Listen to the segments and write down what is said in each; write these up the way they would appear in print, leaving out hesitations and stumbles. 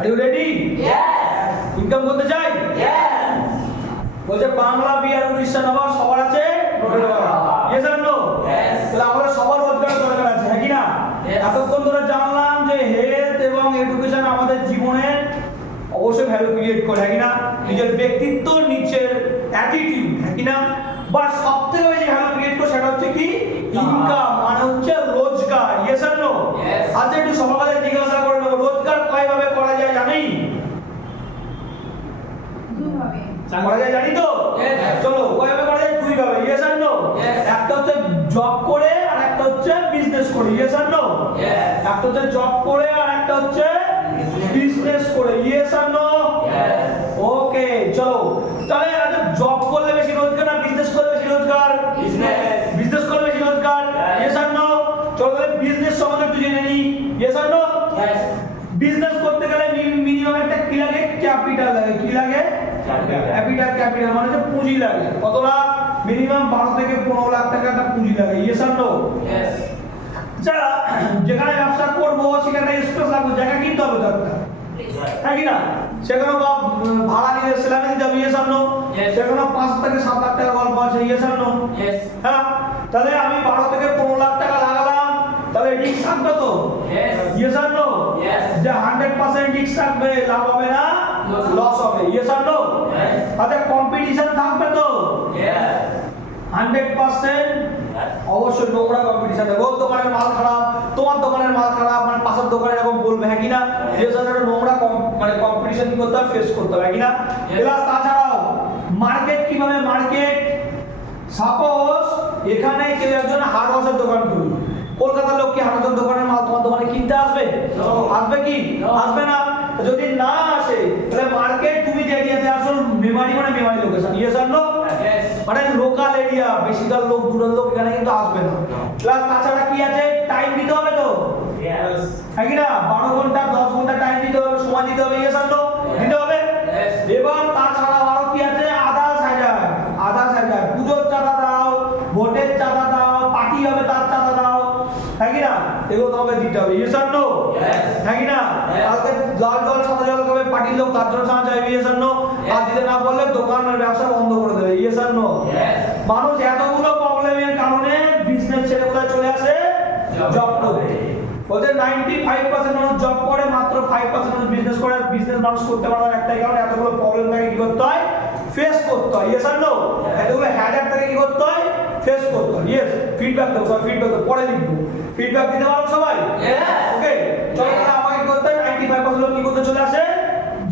Are you ready? Income করতে চাই? বলছে বাংলা, বিহার, উড়িষ্যা, নবাব সবার আছে? ইয়েস আর নো? তাহলে আমাদের সবার রোজগার দরকার আছে, হ্যাঁ কি না? এতক্ষণ ধরে জানলাম যে হেলথ এবং এডুকেশন আমাদের জীবনের অবশ্যই ভ্যালু ক্রিয়েট করে, হ্যাঁ কি না? নিজের ব্যক্তিত্ব, নিচের অ্যাটিটিউড, হ্যাঁ কি না? বাট সবথেকে বেশি ভ্যালু ক্রিয়েট করে সেটা হচ্ছে কি? ইনকাম, মানে হচ্ছে রোজগার। ইয়েস আর নো? আচ্ছা একটু সবার কাছে জিজ্ঞাসা করে নেবো, রোজগার কয়ভাবে করা যায় জানি? করা যায় জানি তো? চলো কয়ভাবে করা যায়? দুই ভাবে। ইয়েস আর নো? একটা হচ্ছে জব করে আর একটা হচ্ছে বিজনেস করে। ইয়েস আর নো? একটা হচ্ছে জব করে আর একটা হচ্ছে বিজনেস করে। ইয়েস আর নো? ওকে চলো, তাহলে আচ্ছা জব করলে বেশি রোজগার না বিজনেস করলে বেশি রোজগার? বিজনেস করলে বেশি রোজগার। ইয়েস আর নো? চলো তাহলে বিজনেস সম্বন্ধে একটু জেনে নিই। ইয়েস আর নো? বিজনেস করতে গেলে মিনিমাম একটা কি লাগে? ক্যাপিটাল লাগে। কি লাগে? ক্যাপিটাল মানে যে পুঁজি লাগে। কত লাখ? মিনিমাম 12 থেকে 15 লাখ টাকা একটা পুঁজি লাগে। ইয়েস আর নো? যারা যেখানে ব্যবসা করবো সেখানে স্পেস লাগবে, জায়গা কিনতে হবে দরকার, হ্যাঁ কি না? সেখানে ভাড়া নিয়ে স্ল্যাবে দিতে হবে। ইয়েস আর নো? সেখানে 5 থেকে 7 লাখ টাকা গল্প আছে। ইয়েস আর নো? হ্যাঁ, তাহলে আমি 12 থেকে 15 লাখ টাকা লাগালাম, তাহলে রিস্ক থাকবে তো? ইয়েস আর নো? যে 100% রিস্ক থাকবে, লাভ হবে না লস হবে। ইয়েস আর নো? আচ্ছা কম্পিটিশন থাকবে তো? 100% অবশ্যই নোংরা কম্পিটিশন থাকবে। ওর দোকানের মাল খারাপ, তোমার দোকানের মাল খারাপ, মানে পাশের দোকানে এরকম বলবে, হ্যাঁ কি না? ইয়েস আর নো? নোংরা মানে কম্পিটিশন কি করতে হবে? ফেস করতে হবে, হ্যাঁ কি না? প্লাস তাছাড়াও মার্কেট কিভাবে? মার্কেট সাপোজ এখানে কেউ একজন হার্ডওয়্যারের দোকান খুললো, কলকাতার লোক কি হার্ডওয়্যারের দোকানের মাল তোমার দোকানে কিনতে আসবে? আসবে কি? আসবে না। যদি না আসে তাহলে মার্কেট তুমি যে এরিয়াতে আসো, মেমারি মানে মেমারি লোকেশন। ইয়েস আর নো? মানে লোকাল এরিয়া, বেশিরভাগ লোক দূরের লোক এখানে কিন্তু আসবে না। প্লাস তাছাড়া কি আছে? টাইম দিতে হবে তো? হ্যাঁ কি না? 12 ঘন্টা 10 ঘন্টা টাইম দিতে হবে, সময় দিতে হবে। ইয়েস আর নো? দিতে হবে। এবার তাছাড়া আরো কি আছে? আদার্স হাজার পুজোর চাঁদা দাও, ভোটের চাঁদা দাও, পার্টি হবে তার চাঁদা দাও, হ্যাঁ কি না? এগুলো তোমাকে দিতে হবে। ইয়েস আর নো? হ্যাঁ কি না? কালকে লাল জল সাদা জল খাবে পার্টির লোক, তার জন্য সাদা চাইবে। ইয়েস আর নো? আর দিতে না বললে দোকানের ব্যবসা বন্ধ করে দেবে। ইয়েস আর নো? মানুষ এতগুলো প্রবলেমের কারণে বিজনেস ছেড়ে কোথায় চলে আসে? জব করতে। ওদের 95% মানুষ জব করে, মাত্র 5% মানুষ বিজনেস করে। বিজনেস মানুষ করতে পারে না একটাই কারণে, এতগুলো প্রবলেম থাকে কি করতে হয়? ফেস করতে হয়। ইয়েস আর নো? এতগুলো হ্যাজার্ড থাকে কি করতে হয়? ফেস করতে হয়। ইয়েস, ফিডব্যাক দাও সবাই, ফিডব্যাক দাও, পরে লিখবো। ফিডব্যাক দিতে পারো সবাই? ওকে চলো, তাহলে আমাকে কি করতে হয়? 95% লোক কি করতে চলে আসে?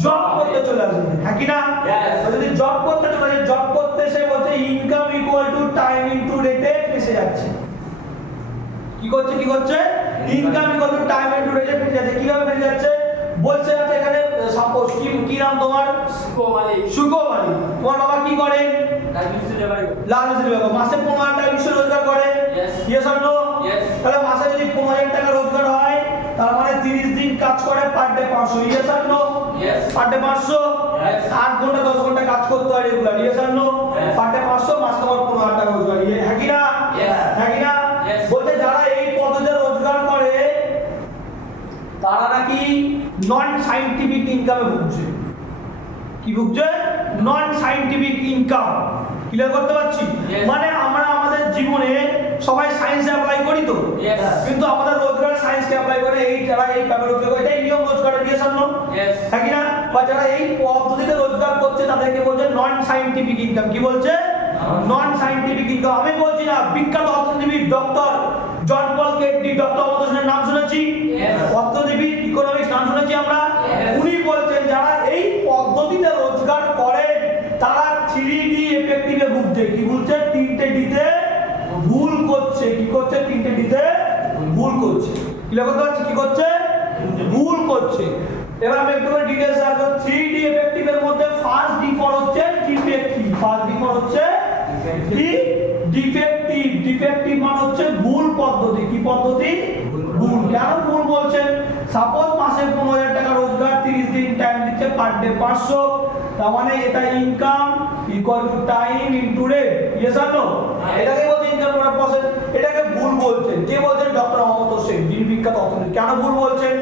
জব করতে চলে আসে, হ্যাঁ কি না? যদি জব করতে চলে আসে, জব করতে সে বলছে income equal to time into রেটে ফেসে যাচ্ছে। কি করছে? Income equal to time into রেটে ফেসে যাচ্ছে। কিভাবে ফেসে যাচ্ছে? বলছে আছে এখানে সাপোজ কি নাম তোমার? সুকো মালিক। তোমার বাবা কি করে? লাল মিস্ত্রি বাবা। মাসে 15,000 টাকা নিশ্চয় রোজগার করে। ইয়েস আর নো? তাহলে মাসে যদি 15,000 টাকা রোজগার হয়, তার মানে 30 দিন কাজ করে, পার ডে 500। ইয়েস আর নো? Per day 500। 8 ঘন্টা 10 ঘন্টা কাজ করতে হয় রেগুলার। ইয়েস আর নো? পার ডে 500, মাসে তোমার 15,000 টাকা রোজগার। হ্যাঁ কি না? হ্যাঁ কি না? বলতে যারা এই পদ্ধতিতে রোজগার করে তারা নাকি নন সায়েন্টিফিক ইনকামে ভুগছে। কি ভুগছে? নন সায়েন্টিফিক ইনকাম। ক্লিয়ার করতে পারছি? মানে আমরা আমাদের জীবনে সবাই সায়েন্স অ্যাপ্লাই করি তো, কিন্তু আমাদের রোজগার সায়েন্সকে অ্যাপ্লাই করে। এই যারা এই ভাবে রোজগার করে, এটাই নিয়ম রোজগারের। দিয়ে সামনে, হ্যাঁ কি না? বা যারা এই পদ্ধতিতে রোজগার করছে তাদেরকে বলছে নন সায়েন্টিফিক ইনকাম। কি বলছে? নন সায়েন্টিফিক ইনকাম। আমি বলছি না, বিখ্যাত অর্থনীতিবিদ ডক্টর জন পল কেটলি, ডক্টর অমরদাসের নাম শুনেছি? অর্থনীতিবিদ, ইকোনমিক্স নাম শুনেছি আমরা? উনি বলছেন যারা এই পদ্ধতিতে রোজগার করে তারা 3D এফেক্টিভে ভুগছে। কি বলছে? 3টে ডিতে ভুল করছে। কি করছে? 3টে ডিতে ভুল করছে। কি করতে পারছি? কি করছে? ভুল করছে। এবার আমি একটু ডিটেইলস আসবো। 3D এফেক্টিভের মধ্যে ফার্স্ট ডিফল্ট হচ্ছে ডিফেক্টিভ। ফার্স্ট ডিফল্ট হচ্ছে কি? ডিফেক্টিভ। ডিফেক্টিভ মানে হচ্ছে ভুল পদ্ধতি। কি পদ্ধতি? ভুল। কেন ভুল বলছেন? সাপোজ মাসে 15,000 টাকা রোজগার, 30 দিন টাইম দিচ্ছে, পার ডে 500, তার মানে এটা income equal to time into rate. Yes আর নো? এটাকে বলছে ইনকাম প্রোডাক্ট প্রসেস। এটাকে ভুল বলছেন। কে বলছেন? ডক্টর অমর্ত্য সেন, যিনি বিখ্যাত অর্থনীতি। কেন ভুল বলছেন?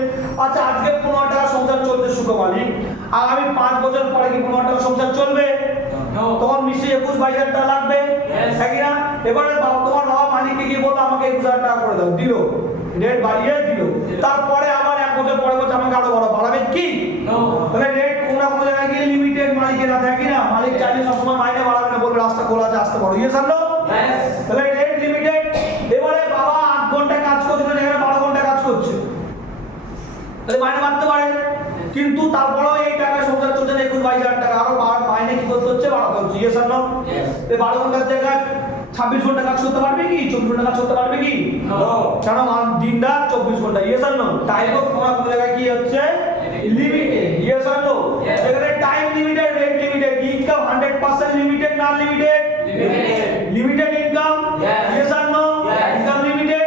আচ্ছা আজকে 15,000 টাকা সংসার চলতে শুরু শুভ মালিক, আগামী 5 বছর পরে কি 15 টাকা সংসার চলবে? তখন নিশ্চয়ই 21-22 টাকা লাগবে, তাই কি না? এবারে তোমার বাবা মালিককে গিয়ে বললো আমাকে 21,000 টাকা করে দাও, দিল, রেট বাড়িয়ে দিল, তারপরে আবার 1 বছর পরে বলছে আমাকে আরো বড় বাড়াবে কি? তাহলে রেট কোনো না কোনো জায়গায় গিয়ে লিমিটেড মালিকের হাতে, কি না? মালিক চাইলে সবসময় মাইনে বাড়াবে না, বলবে রাস্তা খোলা আছে আসতে পারো, ইয়ে জানলো? তাহলে রেট লিমিটেড। এবারে বাবা 8 ঘন্টা কাজ করছিল যেখানে 12 ঘন্টা কাজ করছে, তাহলে মাইনে বাড়তে পারে, কিন্তু তারপরেও এই টাকা সংসার চলছে না, 21-22 টাকা, আরো মাইনে কি করতে হচ্ছে? বাড়াতে হচ্ছে, ইয়ে জানলো? এই 12 ঘন্টার জায়গায় 26 ঘন্টা কাজ করতে পারবে কি? 24 ঘন্টা কাজ করতে পারবে কি? কারণ দিন রাত 24 ঘন্টা, ইয়ে জানলো? টাইম অফ কোনো কোনো জায়গায় কি হচ্ছে? লিমিটেড, ইয়ে জানলো? এখানে time limited, rate limited, income 100% limited না লিমিটেড? লিমিটেড ইনকাম, ইয়ে জানলো? Income limited.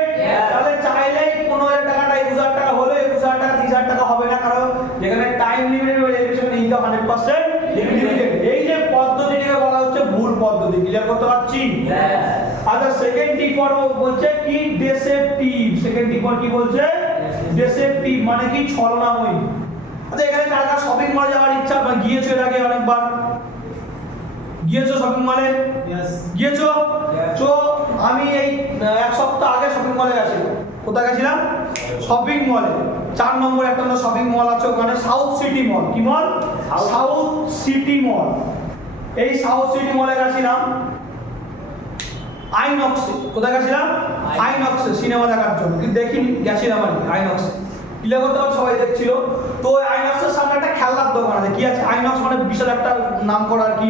তাহলে চাইলেই 15,000 টাকাটা 21,000 টাকা হলো, 21,000 টাকা 30,000 টাকা হবে না, কারণ যেখানে টাইম লিমিটেড সেখানে ইনকাম 100% লিমিটেড। এই যে পদ্ধতিটাকে বলা হচ্ছে ভুল পদ্ধতি, ক্লিয়ার করতে পারছি? আচ্ছা, সেকেন্ড টি ফর বলছে কি? ডিসেপটিভ। সেকেন্ড টি ফর কি বলছে? ডিসেপটিভ মানে কি? ছলনাময়ী। আচ্ছা, এখানে কার কার শপিং মলে যাওয়ার ইচ্ছা? বা গিয়েছো এর আগে অনেকবার? গিয়েছো শপিং মলে? গিয়েছো? তো আমি এই 1 সপ্তাহ আগে শপিং মলে গেছিলাম। কোথায় গেছিলাম? শপিং মলে। 4 নম্বর একটা শপিং মল আছে ওখানে, সাউথ সিটি মল। কি মল? সাউথ সিটি মল। এই সাউথ সিটি মলে গেছিলাম আইনক্সে। কোথায় গেছিলাম? আইনক্সে সিনেমা দেখার জন্য, কিন্তু দেখিনি, গেছিলাম আর আইনক্সে। ক্লিয়ার করতে হবে, সবাই দেখছিল। তো আইনক্সের সামনে একটা খেলনার দোকান আছে। কি আছে? আইনক্স মানে বিশাল একটা নাম করা আর কি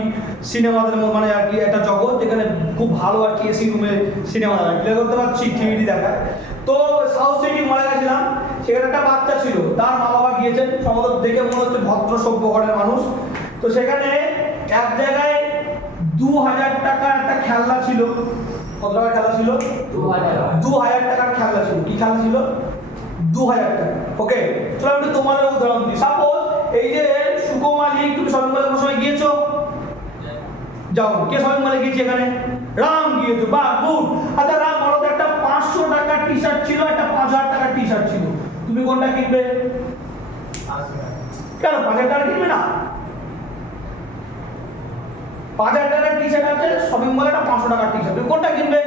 সিনেমাদের মানে আর কি একটা জগৎ, যেখানে খুব ভালো আর কি এসি রুমে সিনেমা দেখায়। ক্লিয়ার করতে পারছি? টিভি দেখায়। তো সাউথ সিটি মলে গেছিলাম, সেখানে একটা বাচ্চা ছিল, তার মা বাবা গিয়েছেন, সম্ভবত দেখে মনে হচ্ছে ভদ্র সভ্য ঘরের মানুষ। তো সেখানে এক জায়গায় 2,000 টাকার একটা খেলনা ছিল। কত টাকার খেলনা ছিল? 2,000 টাকার খেলনা ছিল। কি খেলনা ছিল? 2,000 টাকা। ওকে, চলো আমি তোমাদের উদাহরণ দিই। সাপোজ এই যে সুকুমালি, তুমি শপিং মলে কোনো সময় গিয়েছো? যাও। কে শপিং মলে গিয়েছে এখানে? রাম গিয়েছো, বাহ, গুড। আচ্ছা রাম, বলো তো একটা 500 টাকার টি শার্ট ছিল, একটা 5,000 টাকার টি শার্ট ছিল, তুমি কোনটা কিনবে? কেন 5,000 টাকা কিনবে না? 5,000 টাকার টি শার্ট আছে শপিং মলে, একটা 500 টাকার টি শার্ট, তুমি কোনটা কিনবে?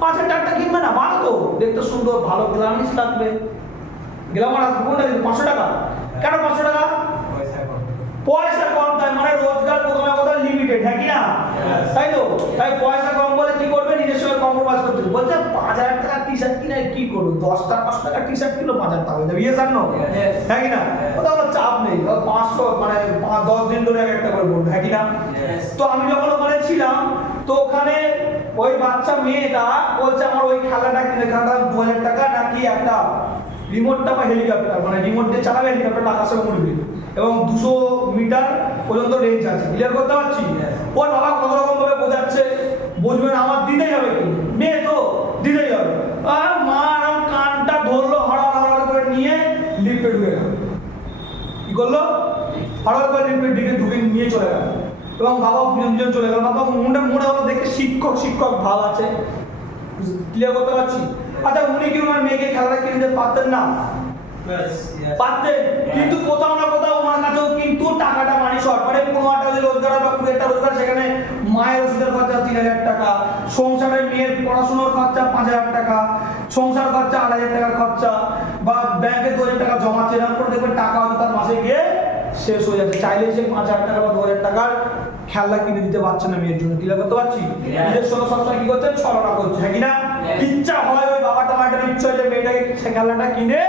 5,000 টাকাটা কিনবে না? ভালো তো, দেখতে সুন্দর, ভালো গ্ল্যামারাস লাগবে, গ্ল্যামার আসবে। কোনটা কিনবে? 500 টাকা। কেন 500 টাকা? পয়সা কম, তাই মানে রোজগার প্রথমে কথা লিমিটেড, হ্যাঁ কি না? তাই তো, তাই পয়সা কম বলে কি করবে? নিজের সঙ্গে কম্প্রোমাইজ করতে হবে। বলছে 5,000 টাকার টি শার্ট কিনে কি করবো? 10 টাকার টি শার্ট কিলো 5,000 টাকা হয়ে যাবে, ইয়ে জানো? হ্যাঁ কি না? ওটা কোনো চাপ নেই, 500 মানে 10 দিন ধরে একটা করে বলবো, হ্যাঁ কি না? তো আমি যখন ওখানে ছিলাম, তো ওখানে ওই বাচ্চা মেয়েটা বলছে আমার ওই খেলাটা কিনে, খেলাটা 2,000 টাকা নাকি একটা রিমোটটা বা হেলিকপ্টার, মানে রিমোট দিয়ে চালাবে, হেলিকপ্টারটা আকাশে উড়বে এবং 200 মিটার পর্যন্ত রেঞ্জ আছে। ক্লিয়ার করতে পারছি? ওর বাবা কত রকম ভাবে বোঝাচ্ছে, বুঝবেন আমার দিতেই হবে, কি মেয়ে তো দিতেই হবে। আর মা কানটা ধরলো, হড়াহড় করে নিয়ে লিফটে ঢুকে গেল। কি করলো? হড়াহড় করে লিফটের দিকে ঢুকে নিয়ে চলে গেল এবং বাবা দুজন চলে গেল। বাবা মনে হলো দেখে শিক্ষক ভাব আছে। ক্লিয়ার করতে পারছি? আচ্ছা, উনি কি ওনার মেয়েকে খেলাটা কিনে দিতে পারতেন না? পারতেন, কিন্তু কোথাও না কোথাও ওনার কাছেও কিন্তু টাকাটা মানে শর্ট। মানে 15 টাকা যদি রোজগার বা 20 টাকা রোজগার, সেখানে মায়ের ওষুধের খরচা 3,000 টাকা, সংসারের মেয়ের পড়াশোনার খরচা 5,000 টাকা, সংসার খরচা 8,000 টাকার খরচা, বা ব্যাংকে 2,000 টাকা জমা ছিল, করে দেখবেন টাকা হয়তো তার মাসে গিয়ে শেষ হয়ে যাচ্ছে। চাইলে সে 5,000 টাকা বা 2,000 টাকার খেলনা কিনে দিতে পারছে না মেয়ের জন্য। ক্লিয়ার করতে পারছি? নিজের সঙ্গে সবসময় কি করছেন? ছলনা করছে, হ্যাঁ কি না? ইচ্ছা হয় ওই বাবাটা মায়ের ইচ্ছা হয় যে মেয়েটাকে খেলনাটা কিনে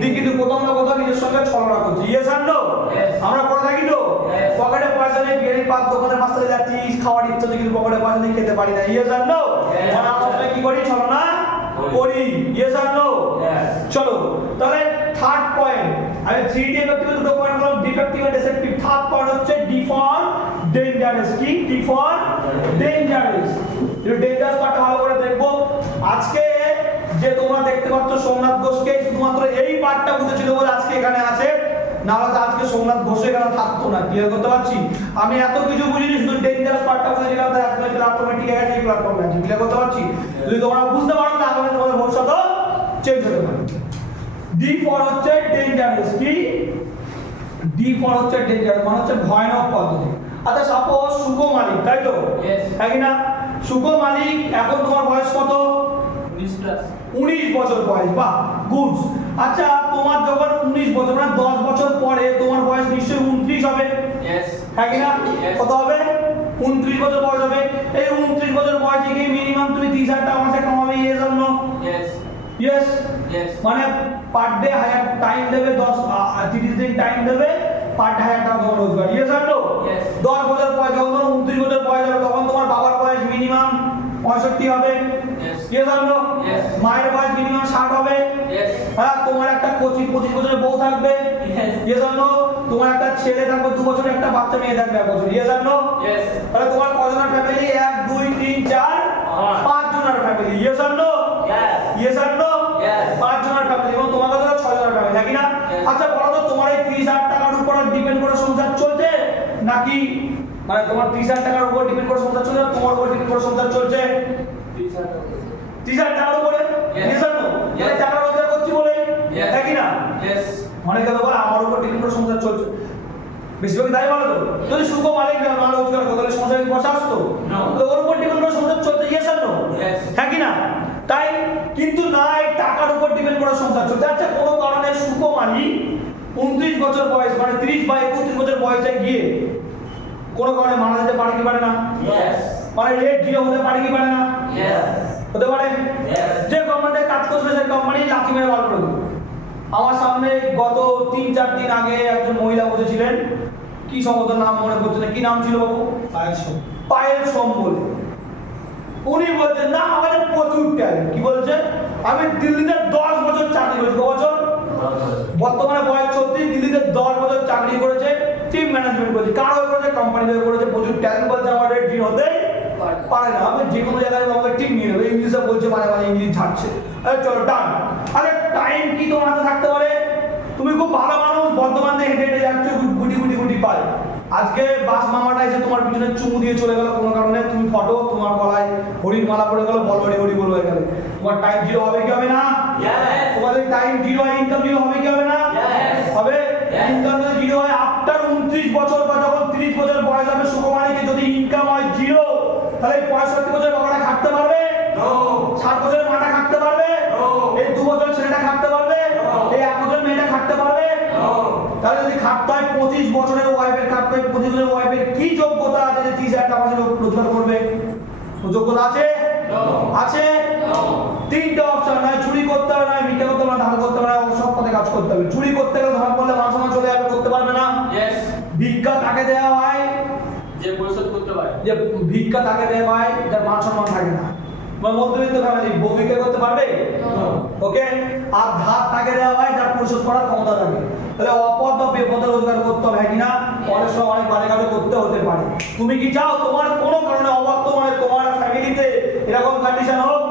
দিই, কিন্তু কোথাও না কোথাও নিজের সঙ্গে ছলনা করছে। ইয়েস আর নো? আমরা করে থাকি তো, পকেটে পয়সা নেই, বিরিয়ানির পাত দোকানের পাশ থেকে যাচ্ছি, খাওয়ার ইচ্ছা কিন্তু পকেটে পয়সা নেই, খেতে পারি না। ইয়েস আর নো? মানে আমরা কি করি? ছলনা করি। ইয়েস আর নো? চলো তাহলে থার্ড পয়েন্ট, আমি 3D এফেক্টিভ দুটো পয়েন্ট বললাম, defective and deceptive. Third point হচ্ছে ডি ফর ডেঞ্জারাস। কি? D for dangerous. এই ডেঞ্জারাস পার্টটা ভালো করে দেখবো। আজকে যে তোমরা দেখতে পাচ্ছ সোমনাথ ঘোষকে, শুধুমাত্র এই পার্টটা বুঝেছিল বলে আজকে এখানে আছে, না হলে আজকে সোমনাথ ঘোষ এখানে থাকতো না। ক্লিয়ার করতে পারছি? আমি এত কিছু বুঝিনি, শুধু ডেঞ্জারাস পার্টটা বুঝেছিলাম, তাই আজকে প্ল্যাটফর্মে টিকে গেছে, এই প্ল্যাটফর্মে আছে। ক্লিয়ার করতে পারছি? যদি তোমরা বুঝতে পারো তাহলে তোমাদের ভবিষ্যৎ চেঞ্জ হতে পারে। ডি ফর হচ্ছে ডেঞ্জারাস। কি? ডি ফর হচ্ছে ডেঞ্জার, মানে হচ্ছে ভয়ানক পদ্ধতি। আচ্ছা সাপোজ সুখ মালিক, তাই তো? তাই কি না? সুখ মালিক, এখন তোমার বয়স কত? 19 বছর বয়স। বাহ, গুড। আচ্ছা তোমার যখন 19 বছর মানে 10 বছর পরে তোমার বয়স নিশ্চয়ই 29 হবে। হ্যাঁ কি না? কত হবে? 29 বছর বয়স হবে। এই 29 বছর বয়সে গিয়ে মিনিমাম তুমি 30,000 টাকা মাসে কামাবে, ইয়েস অর নো? ইয়েস। মানে পার ডে 1000 টাইম দেবে, 30 দিন টাইম দেবে, পার ডে 1000 টাকা তোমার রোজগার, ইয়েস অর নো? 10 বছর পরে যখন তোমার 29 বছর বয়স হবে তখন তোমার বাবার বয়স মিনিমাম 65 হবে, ইয়েস অর নো? মায়ের বয়স মিনিমাম 60 হবে। হ্যাঁ, তোমার একটা 25 বছরের বউ থাকবে, ইয়েস অর নো? তোমার একটা ছেলে থাকবে 2 বছরের, একটা বাচ্চা মেয়ে থাকবে 1 বছর, ইয়েস অর নো? তাহলে তোমার কজনের ফ্যামিলি? 1 2 3 4 5 জনের family, yes or no? Yes or no? 5 জনের ফ্যামিলি, এবং তোমাকে ধরো 6 জনের ফ্যামিলি, নাকি না? আচ্ছা বলো তো, তোমার এই 30,000 টাকার উপর ডিপেন্ড করে সংসার চলছে, নাকি মানে তোমার 30,000 টাকার উপর ডিপেন্ড করে সংসার চলছে, তোমার উপর ডিপেন্ড করে সংসার চলছে? 30,000 টাকার উপরে, ইয়েস অর নো? মানে টাকা রোজগার করছি বলে, নাকি না? অনেকে তো বলে আমার উপর ডিপেন্ড করে সংসার চলছে, বেশিরভাগ তাই বলে তো। যদি সুখ মালিক না রোজগার করতো তাহলে সংসারে বসে আসতো? তো ওর উপর ডিপেন্ড করে সংসার চলছে, ইয়েস অর নো? হ্যাঁ কি না? তাই কিন্তু না, এই টাকার উপর ডিপেন্ড করে সংসার চলছে। আচ্ছা কোনো কারণে সুখ মালিক 29 বছর বয়স মানে 30 বা 31 বছর বয়সে গিয়ে কোনো কারণে মারা যেতে পারে কি পারে না? মানে রেট জিরো হতে পারে কি পারে না? হতে পারে। যে কোম্পানিতে কাজ করছে সেই কোম্পানি লাথি মেরে বার করে দিল। আমার সামনে গত 3-4 দিন আগে একজন মহিলা বসেছিলেন, কি সম্ভবত নাম মনে পড়ছে না, কি নাম ছিল বাবু? পায়েল সোম বলে। উনি বলছেন না আমাদের প্রচুর ট্যালেন্ট। কি বলছে? আমি দিল্লিতে 10 বছর চাকরি করেছি। কত বছর? বর্তমানে বয়স 34, দিল্লিতে 10 বছর চাকরি করেছে, টিম ম্যানেজমেন্ট করেছে, কার হয়ে করেছে? কোম্পানি হয়ে করেছে। প্রচুর ট্যালেন্ট। বলছে আমার রেট জিরো হতে পারে না, আমি যে কোনো জায়গায় আমাকে টিম নিয়ে নেবে। ইংলিশে বলছে, মানে ইংলিশ ঝাড়ছে। আরে চলো ডান। আরে টাইম কি তোমার হাতে থাকতে পারে? তুমি খুব ভালো মানুষ, বর্তমান দিয়ে হেঁটে হেঁটে যাচ্ছ, গুটি পাই, আজকে বাস মামাটা এসে তোমার পিছনে চুমু দিয়ে চলে গেল কোনো কারণে, তুমি ফটো, তোমার গলায় হরির মালা পড়ে গেল, বল হরি হরি বল হয়ে গেল, তোমার টাইম জিরো হবে কি হবে না? তোমাদের টাইম জিরো হয়, ইনকাম জিরো হবে কি হবে না? হবে। ইনকাম যদি জিরো হয় আফটার 29 বছর বা যখন 30 বছর বয়স হবে সুকুমারীকে, যদি ইনকাম হয় জিরো, তাহলে 65 বছর বাবাটা খাটতে পারবে? 60 বছরের মাটা খাটতে পারবে? এই 2 বছরের ছেলেটা খাটতে পারবে? এই 1 বছরের মেয়েটা খাটতে পারবে? তাহলে যদি খাটতে হয় 25 বছরের ওয়াইফের, খাটতে হয় 25 বছরের ওয়াইফের, কি যোগ্যতা আছে যে 30,000 টাকা মাসে রোজগার করবে? যোগ্যতা আছে? আছে। 3টে অপশন, নয় চুরি করতে হবে, নয় ভিক্ষা করতে হবে, না ধার করতে হবে, না সব পথে কাজ করতে হবে। চুরি করতে গেলে ধরা পড়লে মান সম্মান চলে যাবে, করতে পারবে না। ভিক্ষা তাকে দেওয়া হয় যে পরিশোধ করতে পারে, যে ভিক্ষা তাকে দেওয়া হয় যার মান সম্মান থাকে না। মধ্যবিত্ত ফ্যামিলি বউ ভিক্ষা করতে পারবে? ওকে। আর ধার তাকে দেওয়া হয় যার পরিশোধ করার ক্ষমতা থাকে। তাহলে অপদ বা বেপদে রোজগার করতে হবে, কি না? অনেক সময় অনেক বাজে কাজ করতে হতে পারে। তুমি কি চাও তোমার কোনো কারণে অবর্তমানে তোমার ফ্যামিলিতে এরকম কন্ডিশন হোক?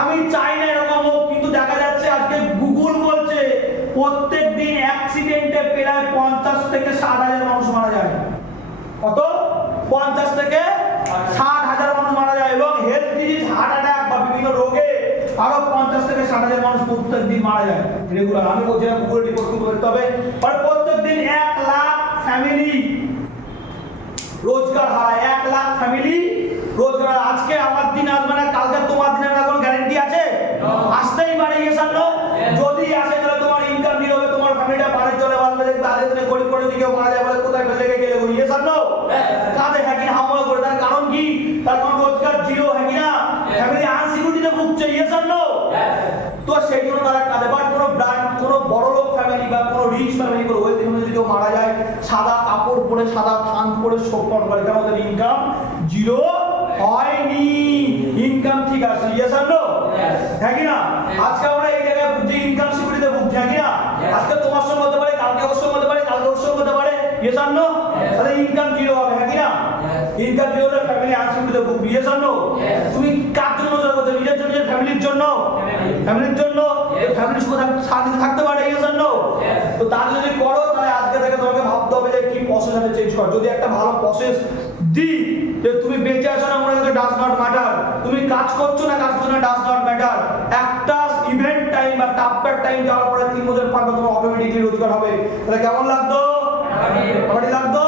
আমি চাই না এরকম হোক, কিন্তু দেখা যাচ্ছে আজকে গুগল বলছে প্রত্যেক দিন অ্যাক্সিডেন্টে প্রায় 50 থেকে 60,000 মানুষ মারা যায়। কত? 50 থেকে 60,000 মানুষ মারা যায়, এবং হেলথ ডিজিজ, হার্ট অ্যাটাক বা বিভিন্ন রোগে আরো 50 থেকে 60,000 মানুষ প্রত্যেক দিন মারা যায় রেগুলার। আমি বলছি না, গুগল রিপোর্ট করতে হবে, আর প্রত্যেক দিন 1 লাখ ফ্যামিলি রোজগার হয়, 1 লাখ ফ্যামিলি রোজগার। আজকে আমার দিন আসবে না, কালকে তোমার দিনের কোনো গ্যারান্টি আছে? আসতেই পারে, ইয়েস অর নো? যদি আসে তাহলে তোমার ইনকাম জিরো হবে, তোমার ফ্যামিলিটা পারে চলে বাঁচবে। দেখবে আগে দিনে গরিব করে দিকে মারা যায়, বলে কোথায় ফেলে গেলে, ইয়েস অর নো? কাঁদে, হ্যাঁ কি না? হামলা করে। তার কারণ কি? তার কারণ রোজগার জিরো, হ্যাঁ কি না? ফ্যামিলি আনসিকিউরিটিতে ভুগছে, ইয়েস অর নো? তো সেই জন্য তারা কাঁদে। বাট কোনো ব্র্যান্ড, কোনো বড় লোক ফ্যামিলি বা কোনো রিচ ফ্যামিলি, কোনো ওয়েলথি ফ্যামিলি যদি কেউ মারা যায়, সাদা কাপড় পরে, সাদা থান পরে শোক পালন করে, কারণ ওদের ইনকাম জিরো হয়নি, ইনকাম ঠিক আছে, ইয়েস অর নো? হ্যাঁ কি না? আজকে আমরা এই জায়গায় বুঝছি ইনকাম সিকিউরিটিতে ভুগছি, হ্যাঁ কি না? আজকে তোমার সঙ্গে হতে পারে, কালকে ওর সঙ্গে হতে পারে, কালকে ওর সঙ্গে হতে পারে, ইয়েস অর নো? তাহলে ইনকাম জিরো হবে, হ্যাঁ কি না? ইনকাম জিরো হলে ফ্যামিলি আনসিকিউরিটিতে ভুগবে, ইয়েস অর নো? তুমি কার জন্য রোজগার করছো? নিজের জন্য, নিজের ফ্যামিলির জন্য? ফ্যামিলির জন্য। ফ্যামিলির সাথে শান্তিতে থাকতে পারে, ইয়েস অর নো? তো তার যদি করো, তাহলে আজকে থেকে তোমাকে ভাবতে হবে যে কি প্রসেস আছে চেঞ্জ কর। যদি একটা ভালো প্রসেস দি যে তুমি বেঁচে আছো না মনে হচ্ছে, ডাজ নট ম্যাটার। তুমি কাজ করছো না কাজ করছো না, ডাজ নট ম্যাটার। একটা ইভেন্ট টাইম বা টাপ্পার টাইম যাওয়ার পরে 3 বছর পর তোমার অটোমেটিকলি রোজগার হবে। তাহলে কেমন লাগতো? বাড়ি লাগতো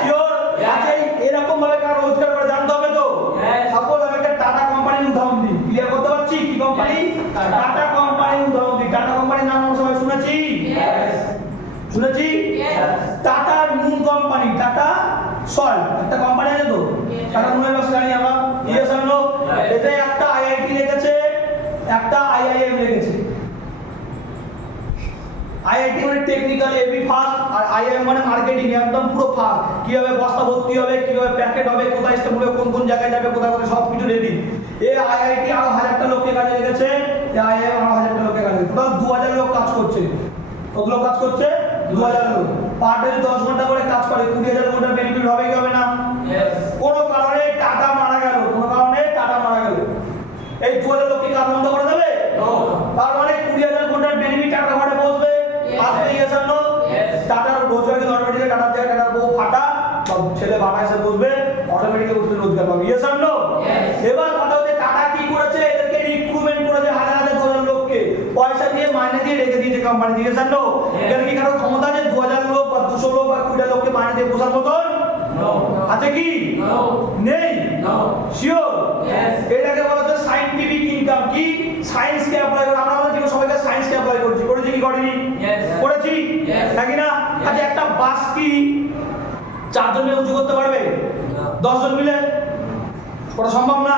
শিওর আচ্ছা এরকম ভাবে কার রোজগার করে জানতে হবে তো সাপোজ আমি একটা টাটা কোম্পানির উদাহরণ দিই ক্লিয়ার করতে পারছি কি কোম্পানি টাটা কোম্পানির উদাহরণ দিই টাটা কোম্পানির নাম আমরা সবাই শুনেছি শুনেছি টাটার নুন কোম্পানি টাটা সল্ট একটা কোম্পানি আছে তো টাটা নুনের ব্যবসা জানি আমরা ইয়েস আর নো এতে একটা আইআইটি লেগেছে একটা আইআইএম লেগেছে আইআইটি মানে টেকনিক্যাল এবি ফার্স্ট আর আইআইএম মানে মার্কেটিং একদম পুরো ফার্স্ট কিভাবে বস্তা ভর্তি হবে কিভাবে প্যাকেট হবে কোথায় স্টেপ হবে কোন কোন জায়গায় যাবে কোথায় কোথায় সব কিছু রেডি এই আইআইটি আরো 1000টা লোককে কাজে লেগেছে এই আইআইএম আরো 1000টা লোককে কাজে লেগেছে টোটাল 2000 লোক কাজ করছে কত লোক কাজ করছে 2000 লোক পার ডে 10 ঘন্টা করে কাজ করে 20000 ঘন্টা বেনিফিট হবে কি হবে না কোনো কারণে টাটা মারা গেল কোনো কারণে টাটা মারা গেল এই 2000 লোককে কাজ বন্ধ করে দেবে তার মানে 20000 ঘন্টার বেনিফিট টাটা ঘরে বসবে আসবে ইয়েস আর নো টাটার রোজগার কি অটোমেটিক্যালি টাটার জায়গায় টাটার বউ ফাটা সব ছেলে বাবা এসে বসবে অটোমেটিক্যালি উঠে রোজগার পাবে ইয়েস আর নো এবার কথা হচ্ছে টাটা কি করেছে এদেরকে রিক্রুটমেন্ট করেছে হাজার হাজার 2000 লোককে পয়সা দিয়ে মাইনে দিয়ে রেখে দিয়েছে কোম্পানি দিয়ে ইয়েস আর নো এখানে কি কারো ক্ষমতা আছে 2000 লোক বা 200 লোক বা 20 লোককে মাইনে দিয়ে বসার মতন আছে কি নেই শিওর এটাকে বলা হচ্ছে সায়েন্টিফিক ইনকাম কি সায়েন্স কে অ্যাপ্লাই করে আমরা বলছি সবাইকে সায়েন্স কে অ্যাপ্লাই করেছি করেছি কি করিনি করেছি নাকি না আচ্ছা একটা বাস কি 4 জন মিলে উঁচু করতে পারবে 10 জন মিলে করা সম্ভব না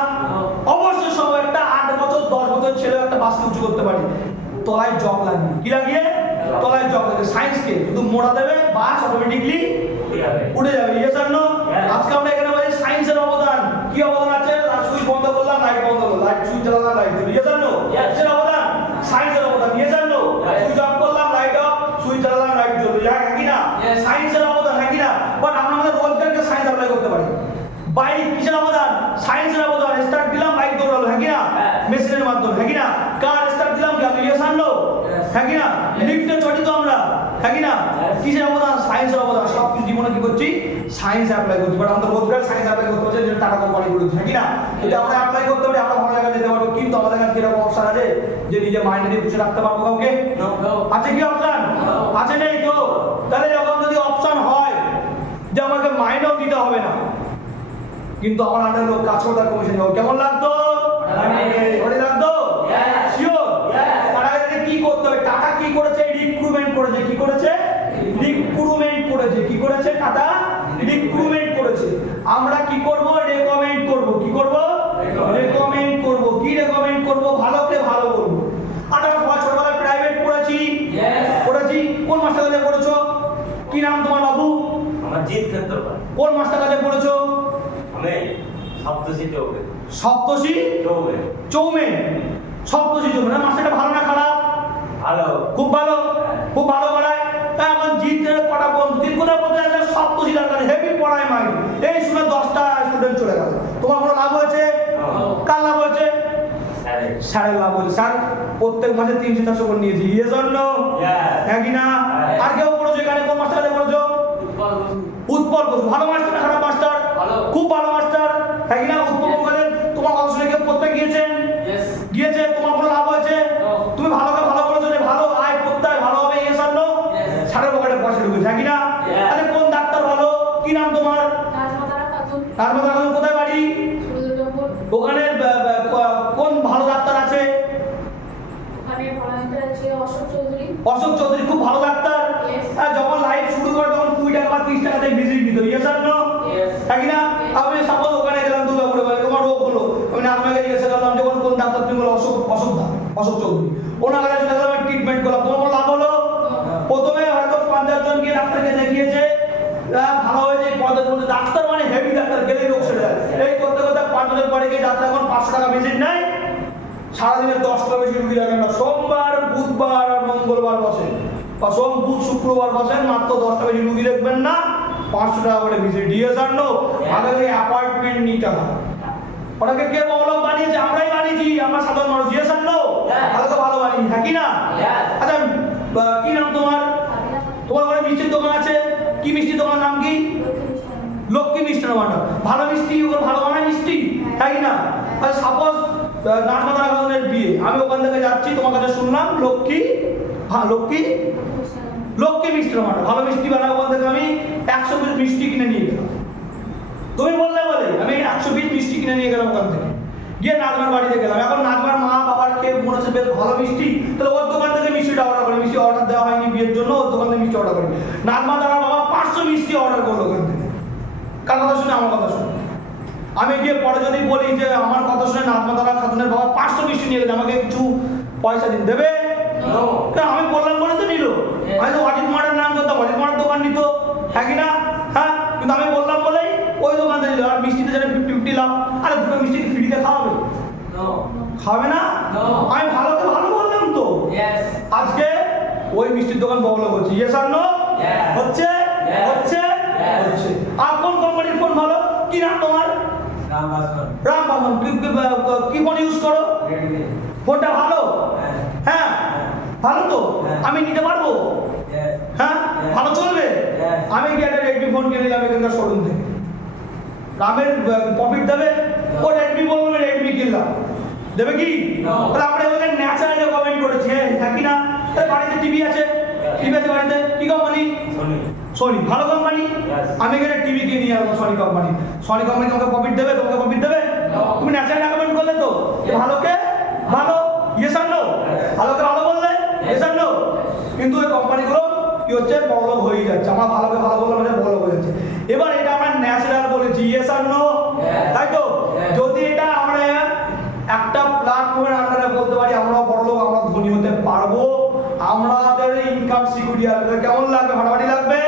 অবশ্যই সম্ভব একটা 8 বছর 10 বছর ছেলে একটা বাসকে উঁচু করতে পারে তলায় জগ লাগিয়ে কি লাগিয়ে তলায় জগ লাগিয়ে সায়েন্স কে শুধু মোড়া দেবে বাস অটোমেটিক্যালি উড়ে যাবে ইয়েস আর নো আজকে আমরা এখানে বলি সায়েন্সের অবদান কি অবদান আছে সুইচ বন্ধ করলাম লাইট বন্ধ হলো লাইট সুইচ চালালাম লাইট জ্বললো ইয়েস আর নো এর অবদান সায়েন্সের অবদান ইয়েস আর নো সুইচ অফ করলাম লাইট অফ সুইচ চালালাম লাইট জ্বললো হ্যাঁ কি না সায়েন্সের অবদান হ্যাঁ কি না বাট আমরা আমাদের রোজগারকে সায়েন্স অ্যাপ্লাই করতে পারি বাইক কিসের অবদান সায়েন্সের অবদান স্টার্ট দিলাম বাইক দৌড়ালো হ্যাঁ কি না মেশিনের মাধ্যমে হ্যাঁ কি না কার স্টার্ট দিলাম গেল ইয়েস আর নো হ্যাঁ কি না লিফটে চড়ি তো আমরা হ্যাঁ কি না কিসের অবদান সায়েন্সের অবদান সব কিছু জীবনে কি করছি সায়েন্স অ্যাপ্লাই করছি বাট আমাদের রোজগার সায়েন্স অ্যাপ্লাই করতে হচ্ছে যেটা টাটা কোম্পানি করেছে হ্যাঁ কি না এটা আমরা অ্যাপ্লাই করতে পারি আমরা ভালো জায়গায় যেতে পারবো কিন্তু আমাদের কাছে কিরকম অপশন আছে যে নিজে মাইন্ডে দিয়ে বসে রাখতে পারবো কাউকে আছে কি অপশন আছে নেই তো তাহলে যখন যদি অপশন হয় যে আমাকে মাইনেও দিতে হবে না কিন্তু আমার আন্ডারে লোক কাজ করতে কমিশন হবে কেমন লাগতো ভালো লাগতো শিওর তারা কি করতে হবে টাটা কি করেছে রিক্রুটমেন্ট করেছে কি করেছে রিক্রুটমেন্ট করেছে কি করেছে টাটা রিক্রুটমেন্ট করেছে আমরা কি করব রেকমেন্ড করব কি করব রেকমেন্ড করব কি রেকমেন্ড করব ভালোকে ভালো করব আমরা ছোটবেলায় প্রাইভেট পড়েছি পড়েছি কোন মাস্টার কাছে পড়েছো কি নাম তোমার বাবু আমার জিত ক্ষেত্রপাল কোন মাস্টার কাছে পড়েছো আমি সপ্তশী চৌবে সপ্তশী চৌবে চৌমে সপ্তশী চৌমে না মাস্টারটা ভালো না খারাপ ভালো খুব ভালো পড়ায় তাই এখন জিতের কটা বন্ধু তিন কোথায় বলতে আছে সপ্তশী দরকার হেভি পড়ায় মাইন্ড এই শুনে 10টা স্টুডেন্ট চলে গেল তোমার কোনো লাভ হয়েছে কার লাভ হয়েছে স্যারের লাভ হয়েছে স্যার প্রত্যেক মাসে 300-400 করে নিয়েছি ইয়েস অর নো হ্যাঁ কি না আর কেউ পড়েছো এখানে কোন মাস্টার কাছে পড়েছো উৎপল বসু ভালো মাস্টার না খারাপ মাস্টার খুব ভালো মাস্টার হ্যাঁ কি না উৎপল বসু তোমার কথা শুনে কেউ পড়তে গিয়েছেন গিয়েছে তোমার কোনো লাভ হয়েছে তুমি ভালোকে ভালো বলেছো যে ভালো আয় করতে হয় ভালো হবে ইয়েস আর নো সাড়ে পকেটে পয়সা ঢুকেছে হ্যাঁ কি না আরে কোন ডাক্তার ভালো কি নাম তোমার তারপর এখন কোথায় বাড়ি ওখানে কোন ভালো ডাক্তার আছে অশোক চৌধুরী খুব ভালো ডাক্তার যখন লাইভ শুরু করে তখন 20 টাকা বা 30 টাকাতে ভিজিট নিত ইয়েস আর নো হ্যাঁ কি না আমি সাপোজ ওখানে গেলাম দুর্গাপুরে বলে তোমার রোগ হলো আমি আপনাকে জিজ্ঞাসা করলাম যে কোন ডাক্তার তুমি বলো অশোক চৌধুরী ওনার কাছে চলে গেলাম ট্রিটমেন্ট করলাম তোমার কোনো লাভ হলো প্রথমে হয়তো 50 জন গিয়ে ডাক্তারকে দেখিয়েছে ভালো হয়েছে 50 জন ডাক্তার মানে হেভি ডাক্তার গেলে রোগ সেরে যায় এই করতে করতে 5 বছর পরে গিয়ে ডাক্তার এখন 500 টাকা ভিজিট নেয় সারাদিনে 10টা বেশি রুগী দেখেন না সোমবার বুধবার আর মঙ্গলবার বসে বা সোম বুধ শুক্রবার বসেন মাত্র 10টা বেশি রুগী দেখবেন না 500 টাকা করে ভিজিট ইয়েস আর নো আগে অ্যাপয়েন্টমেন্ট নিতে হয় ওনাকে কে বলো বানিয়েছে আমরাই বানিয়েছি আমরা সাধারণ মানুষ ইয়েস আর নো তাহলে তো ভালো বানিয়েছি হ্যাঁ কি না আচ্ছা কি নাম তোমার ঘরে মিষ্টির দোকান আছে কি মিষ্টির দোকানের নাম কি লক্ষ্মী মিষ্টান্ন ভান্ডার ভালো মিষ্টি ওখানে ভালো বানায় মিষ্টি হ্যাঁ কি না সাপোজ নাচমাতা বিয়ে আমি ওখান থেকে যাচ্ছি তোমার কাছে শুনলাম লক্ষ্মী লক্ষ্মী মিষ্টির মাঠে ভালো মিষ্টি বানাবো বলতে আমি 100 পিস মিষ্টি কিনে নিয়ে গেলাম। তুমি বললে বলে আমি 100 পিস মিষ্টি কিনে নিয়ে গেলাম ওখান থেকে, গিয়ে নাজমার বাড়িতে গেলাম। এখন নাজমার মা বাবার খেয়ে মনে হচ্ছে বেশ ভালো মিষ্টি, তাহলে ওর দোকান থেকে মিষ্টিটা অর্ডার করে, মিষ্টি অর্ডার দেওয়া হয়নি বিয়ের জন্য, ওর দোকান থেকে মিষ্টি অর্ডার করে। নাজমা তার বাবা 500 মিষ্টি অর্ডার করলো ওখান থেকে। কার কথা শুনে? আমার কথা শুনে। আমি গিয়ে পরে যদি বলি যে আমার কথা শুনে নাজমা তারা খাতুনের বাবা 500 মিষ্টি নিয়ে গেছে, আমাকে কিছু পয়সা দিন দেবে? কারণ আমি বললাম বলে তো নিল। আমি তো অজিত মার্টের নাম করতাম, অজিত মার্টের দোকান নিত, হ্যাঁ কি না? হ্যাঁ, কিন্তু আমি বললাম বলেই ওই দোকান থেকে নিল। আর মিষ্টিতে যেটা 50-50 লাভ, আরে দুটো মিষ্টি কি ফ্রিতে খাওয়াবে? খাবে না। আমি ভালোকে ভালো বললাম তো। আজকে ওই মিষ্টির দোকান বড় হচ্ছে, ইয়েস আর নো? হচ্ছে হচ্ছে হচ্ছে। আর কোন কোম্পানির ফোন ভালো? কি নাম তোমার? রামবাসন। কি ফোন ইউজ করো? ফোনটা ভালো? হ্যাঁ ভালো তো, আমি নিতে পারবো? হ্যাঁ ভালো চলবে? আমি কি একটা রেডমি ফোন কিনে নিলাম এখানকার শোরুম থেকে, রামের প্রফিট দেবে? ও রেডমি বলবো রেডমি কিনলাম, দেবে কি? তাহলে আমরা এখানে ন্যাচারালি কমেন্ট করেছি, হ্যাঁ কি না? বাড়িতে টিভি আছে, টিভি আছে বাড়িতে, কি কোম্পানি? সোনি। ভালো কোম্পানি। আমি এখানে টিভি কিনে নিয়ে আসবো সোনি কোম্পানি। সোনি কোম্পানি তোমাকে প্রফিট দেবে? তোমাকে প্রফিট দেবে? তুমি ন্যাচারালি কমেন্ট করলে তো ভালোকে ভালো, ইয়েস আর নো? ভালোকে ভালো বললে ইয়েস আর নো? কিন্তু ওই কোম্পানিগুলো কি হচ্ছে, বড়লোক হয়ে যাচ্ছে। আমরা ভালোকে ভালো বললাম, মানে বড়লোক হয়ে যাচ্ছে। এবার এটা আমরা ন্যাচারাল বলেছি, ইয়েস আর নো? তাই তো? যদি এটা আমরা একটা প্ল্যাটফর্মের আন্ডারে বলতে পারি আমরা বড়লোক, আমরা ধনী হতে পারবো, আমাদের ইনকাম সিকিউরিটি আসবে, কেমন লাগবে? ফাটাফাটি লাগবে?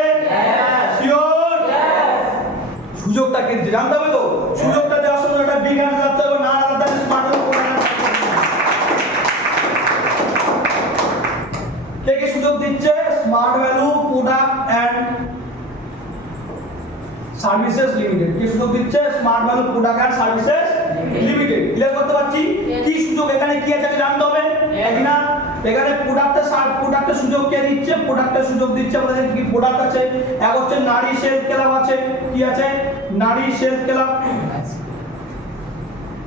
শিওর? সুযোগটা কিনছে জানতে হবে তো। সুযোগটা দেওয়ার সময় একটা বিগ হ্যান্ড লাগতে হবে, না লাগতে হবে স্মার্ট হবে। কে কে সুযোগ দিচ্ছে? Smart value product and services limited. কি সুযোগ দিচ্ছে? Smart value product and services limited. Clear করতে পারছি? কি সুযোগ এখানে কি আছে জানতে হবে, ঠিক না? এখানে প্রোডাক্টের সুযোগ কে দিচ্ছে? প্রোডাক্টের সুযোগ দিচ্ছে আমাদের কি প্রোডাক্ট আছে? এক হচ্ছে নারী সেলফ ক্লাব আছে, কি আছে? নারী সেলফ ক্লাব,